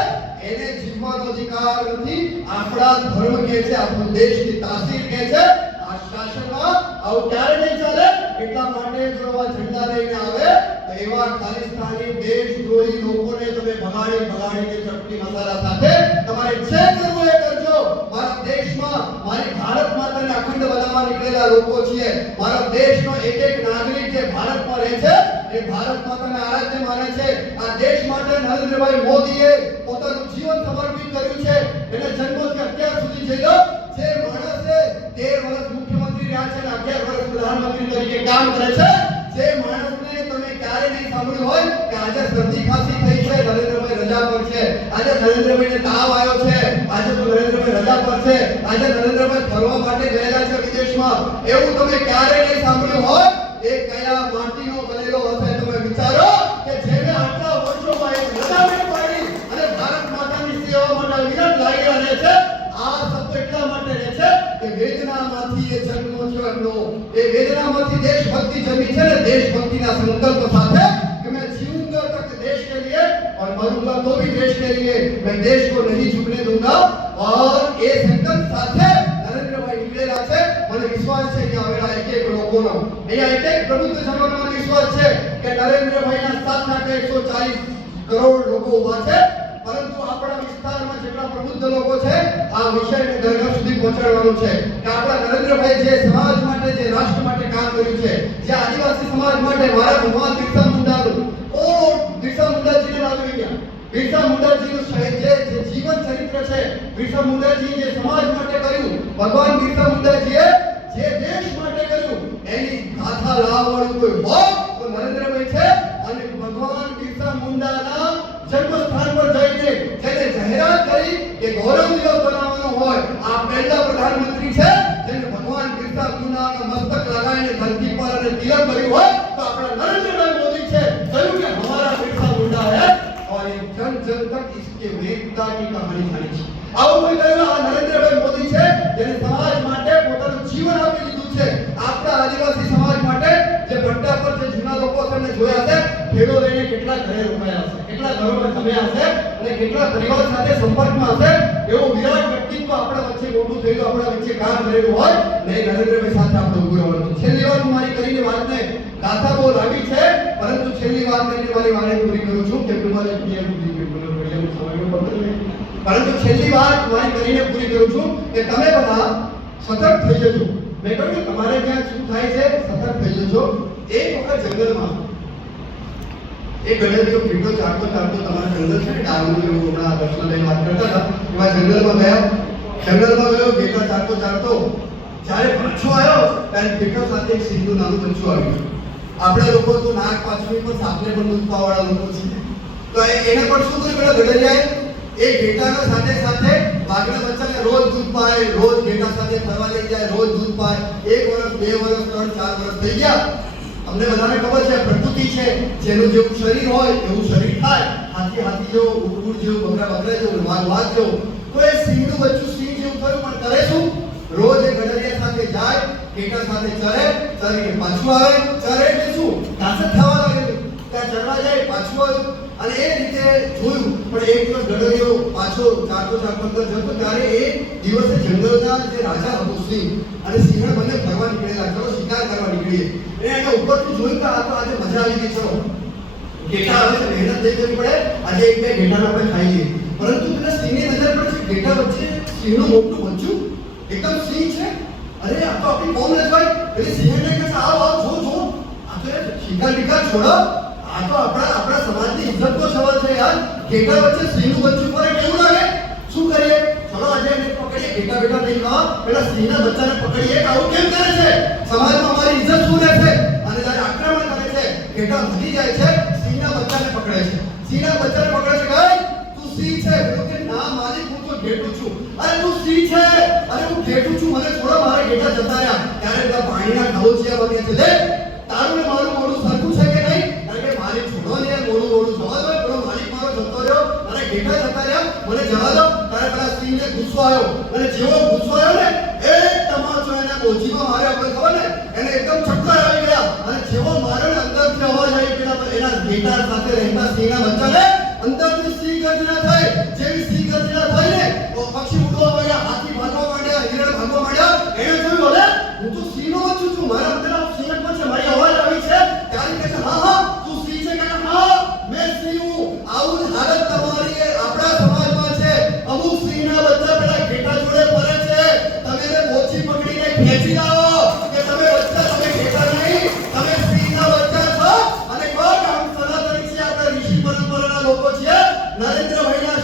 એને જીવવાનો અધિકાર નથી. આપણા ધર્મ કહે છે, આપણો દેશની તાસીર કહે છે, આ શાસનમાં આવું ક્યારે નહીં ચાલે. એટલા માટે જો આ ઝંડા લઈને આવે તો એવા ખાલિસ્તાની દેશદ્રોહી લોકોને તમે ભગાડીને ચટણી મસાલા સાથે તમારે જે કરવું એ કરજો. મારા દેશમાં મારી ભારત માતાને અખંડ બનાવવા નીકળેલા લોકો છીએ. મારા દેશનો એક નાગરિક જે ભારતમાં રહે છે, એ ભારત માતાને આરાધ્ય માને છે. આ દેશ માટે નરેન્દ્રભાઈ મોદીએ પોતાનું જીવન સમર્પિત કર્યું છે. એને જન્મથી અત્યાર સુધી જઈ લો, જે માણસે 13 વર્ષ મુખ્યમંત્રી રહ્યા છે અને 11 વર્ષ પ્રધાનમંત્રી તરીકે કામ કરે છે, જે માણસને તમે ક્યારે નહીં સાંભળ્યું હોય કે આજે શરદી ખાંસી થઈ છે, નરેન્દ્રભાઈ રજા પર છે, આજે નરેન્દ્રભાઈને તાવ આવ્યો છે, આજે તો નરેન્દ્રભાઈ રજા પર છે, આજે નરેન્દ્રભાઈ ફરવા માટે ગયેલા છે વિદેશમાં, એવું તમે ક્યારે નહીં સાંભળ્યું હોય. એ કયા માટીનો બનેલો હશે તમે વિચારો કે જેને આટલા વર્ષોમાં એક રજાને પાડી અને ભારત માતાની સેવા માટે વિરાટ લાગેલા રહે છે. આ શબ્દ એટલા માટે રહે છે કે વેદનામાંથી એ જન્મ થયો એમનો. એ વેદનામાંથી દેશભક્તિ જન્મી છે ને દેશભક્તિના સંકલ્પ સાથે કે मैं जीऊंगा तक देश के लिए और मरूंगा तो भी देश के लिए, मैं देश को नहीं झुकने दूंगा. और એ સંકલ્પ સાથે નરેન્દ્રભાઈ નીકળેલા છે. મને વિશ્વાસ છે કે આવેલા એક લોકોનો અહીંયા એક પ્રબુદ્ધ જનોનો મને વિશ્વાસ છે કે નરેન્દ્રભાઈના સાથ સાથે 140 કરોડ લોકો ઉભા છે. પરંતુ આપણા વિસ્તારમાં જેટલા પ્રબુદ્ધ લોકો છે, આ વિષયને ઘર સુધી પહોંચાડવાનું છે કે આપણા નરેન્દ્રભાઈ જે સમાજ માટે, જે રાષ્ટ્ર માટે કામ કર્યું છે, જે આદિવાસી સમાજ માટે મારા ભગવાન બિરસા મુંડાનું બિરસા મુંડાજીને લાવી ગયા. બિરસા મુંડાજીનું જે જીવન ચરિત્ર છે, બિરસા મુંડાજી જે સમાજ માટે કર્યું, ભગવાન બિરસા મુંડાજીએ જે દેશ માટે કર્યું, એની ગાથા લાવવાનું કોઈ હોય તો નરેન્દ્રભાઈ છે. અને ભગવાન બિરસા મુંડાના જન્મસ્થાન પર જઈને જેને જાહેરાત કરી કે ગૌરવ દિવસ બનાવવાનો હોય, આ પહેલા પ્રધાનમંત્રી છે જેને ભગવાન બિરસા મુંડાના મસ્તક લગાવીને ધરતી પર અને તિલક કર્યું હોય તો આપણા નરેન્દ્રભાઈ મોદી છે. કહ્યું કે હમારા બિરસા મુંડા હે और ये जन जन तक इसके वीरता की कहानी जानी છે. આવું કોઈ કહ્યું આ નરેન્દ્રભાઈ મોદી છે જેને સમાજ માટે પોતાનું જીવન આપી દીધું છે. આપણા આદિવાસી સમાજ માટે જે પટ્ટા પર જે જૂના લોકો તમને જોયા છે, ખેડો લઈને કેટલા ઘરે રોકાયા હશે, કેટલા ઘરોમાં જમ્યા હશે અને કેટલા પરિવાર સાથે સંપર્કમાં હશે. એવું વિરાટ વ્યક્તિત્વ આપણા વચ્ચે મોટું થયેલું, આપણા વચ્ચે કામ કરેલું હોય ને નરેન્દ્રભાઈ સાથે આપણે ઉભું રહેવાનું છે. છેલ્લી વાર હું મારી કરીને વાતને ગાથા બહુ લાંબી છે, પરંતુ છેલ્લી વાત કરીને મારી વાણી પૂરી કરું છું કેમ કે મારે પૂરી કરી સમયનો પત્ર નહીં. પરંતુ છેલ્લી વાત મારી કરીને પૂરી કરું છું કે તમે બધા સતર્ક થઈ જજો. મેં કહ્યું કે તમારે ત્યાં શું થાય છે, સતર્ક થઈ જજો. એક વખત જંગલમાં એક ગધેડીઓ પીટો ચાટતો તમારા જંગલ છે ને ડાંગનું જેવું હમણાં દર્શનાલય વાત કરતા હતા એવા જંગલમાં ગયો ઘેટા ચાટતો જ્યારે પાછો આવ્યો ત્યારે ઘેટા સાથે એક સિંહનું નાનું બચ્ચું આવ્યું. આપણે લોકો તો નાક પાછળ પર સાપને પણ દૂધ પાવાળા લોકો છીએ, તો એને પણ શું કર્યું પેલા ગધેડિયાએ એ ઘેટાના સાથે સાથે વાઘના બચ્ચાને રોજ દૂધ પાય, રોજ ઘેટા સાથે ફરવા લઈ જાય, રોજ દૂધ પાય. 1 વર્ષ 2 વર્ષ 3 4 વર્ષ થઈ ગયા. અમને બધાને ખબર છે પ્રકૃતિ છે, જેનું જેવું શરીર હોય એવું શરીર થાય. હાથી જેવો, ઊંટ જેવું, બકરા જેવું, વાઘ જેવું. તો એ સિંહનું બચ્ચું સિંહ જેવું થયું, પણ કરે શું? રોજ એ ગધેડિયા સાથે જાય, ઘેટા સાથે ચરીને પાછું આવે. ચરે એટલે શું? ઘાસ જ ખાવા લાગે. ત્યાં ચરવા જાય, પાછું આવ્યું. અને એ રીતે જોયું. પણ એક દિવસ ગધેડિયો પાછો ચારતો અંદર જતો ત્યારે એ દિવસે જંગલના જે રાજા હતો સિંહ અને સિંહ બંને ફરવા નીકળેલા, ચલો શિકાર કરવા નીકળીએ. એને ઉપરથી જોયું કે આ તો આજે મજા આવી ગઈ, ચલો ઘેટા આવે છે, મહેનત નહીં કરવી પડે, આજે 1-2 ઘેટાને આપણે ખાઈ લઈએ. પરંતુ પેલા સિંહની નજર પડે છે ઘેટા વચ્ચે સિંહનું મોટું બચ્ચું એકદમ સિંહ છે. અરે આ તો આપણી કોમ રજવાય. એટલે સિંહને કહે છે આવો જો આ તો શિકાર વિકાર છોડો, આ તો આપણા સમાજની ઇજ્જતનો સવાલ છે યાર. ઘેટા વચ્ચે સિંહનું બચ્ચું પડે કેવું લાગે? શું કરીએ? ચલો આજે એને પકડીએ. ઘેટા બેટા નહીં ખાવા, પેલા સિંહના બચ્ચાને પકડીએ. આવું કેમ કરે છે? સમાજમાં અમારી ઇજ્જત શું રહેશે? અને જ્યારે આક્રમણ કરે છે, ઘેટા ભાગી જાય છે, સિંહના બચ્ચાને પકડે છે. સિંહના બચ્ચાને પકડે છે કે તું સિંહ છે? કે ના માલિક, હું તો ઘેટું છું. અરે તું સિંહ છે? અરે હું ઘેટું છું, મને છોડો, મારા ઘેટા જતા રહ્યા. ત્યારે પેલા પાણીના ખાબોચિયા બને છે, લે તારું ને મારું મોઢું સરખું છે કે નહીં? કારણ કે માલિક છોડો ને મોઢું જવા દો. પેલો માલિક મારો જતો રહ્યો, મારા ઘેટા જતા રહ્યા, મને જવા દો. ત્યારે પેલા સિંહને ગુસ્સો આવ્યો અને જેવો ગુસ્સો આવ્યો ને એ તમાચો એના બોજીમાં માર્યો. આપણે ખબર ને એને એકદમ ચક્કર આવી ગયા અને જેવો માર્યો ને અંદરથી અવાજ આવી પેલા એના ઘેટા સાથે રહેતા સિંહના બચ્ચાને અંદરથી સિંહ ગર્જના થઈ. જેવી સિંહ ગર્જના થઈ ને તો પક્ષી ઉડવા માંડ્યા, હાથી ભાગવા માંડ્યા, હિરણ ભાગવા માંડ્યા. એને જોયું અરે હું તો સિંહનો બચ્ચું છું, મારા અંદર સિંહ પણ છે, મારી અવાજ આવી છે. ત્યારે કહે છે હા તું સિંહ છે? કે હા મેં સિંહ હું. આવું જ હાલત તમારી આપણા સમાજમાં છે. અમુક સિંહના બચ્ચા પેલા ઘેટા જોડે ફરે છે. તમે એને મોચી પકડીને ખેંચી લાવો કે તમે બચ્ચા, તમે ઘેટા નહીં, તમે સિંહના બચ્ચા છો. અને કોણ આમ સનાતની છે, આપણે ઋષિ પરંપરાના લોકો છીએ. નરેન્દ્રભાઈના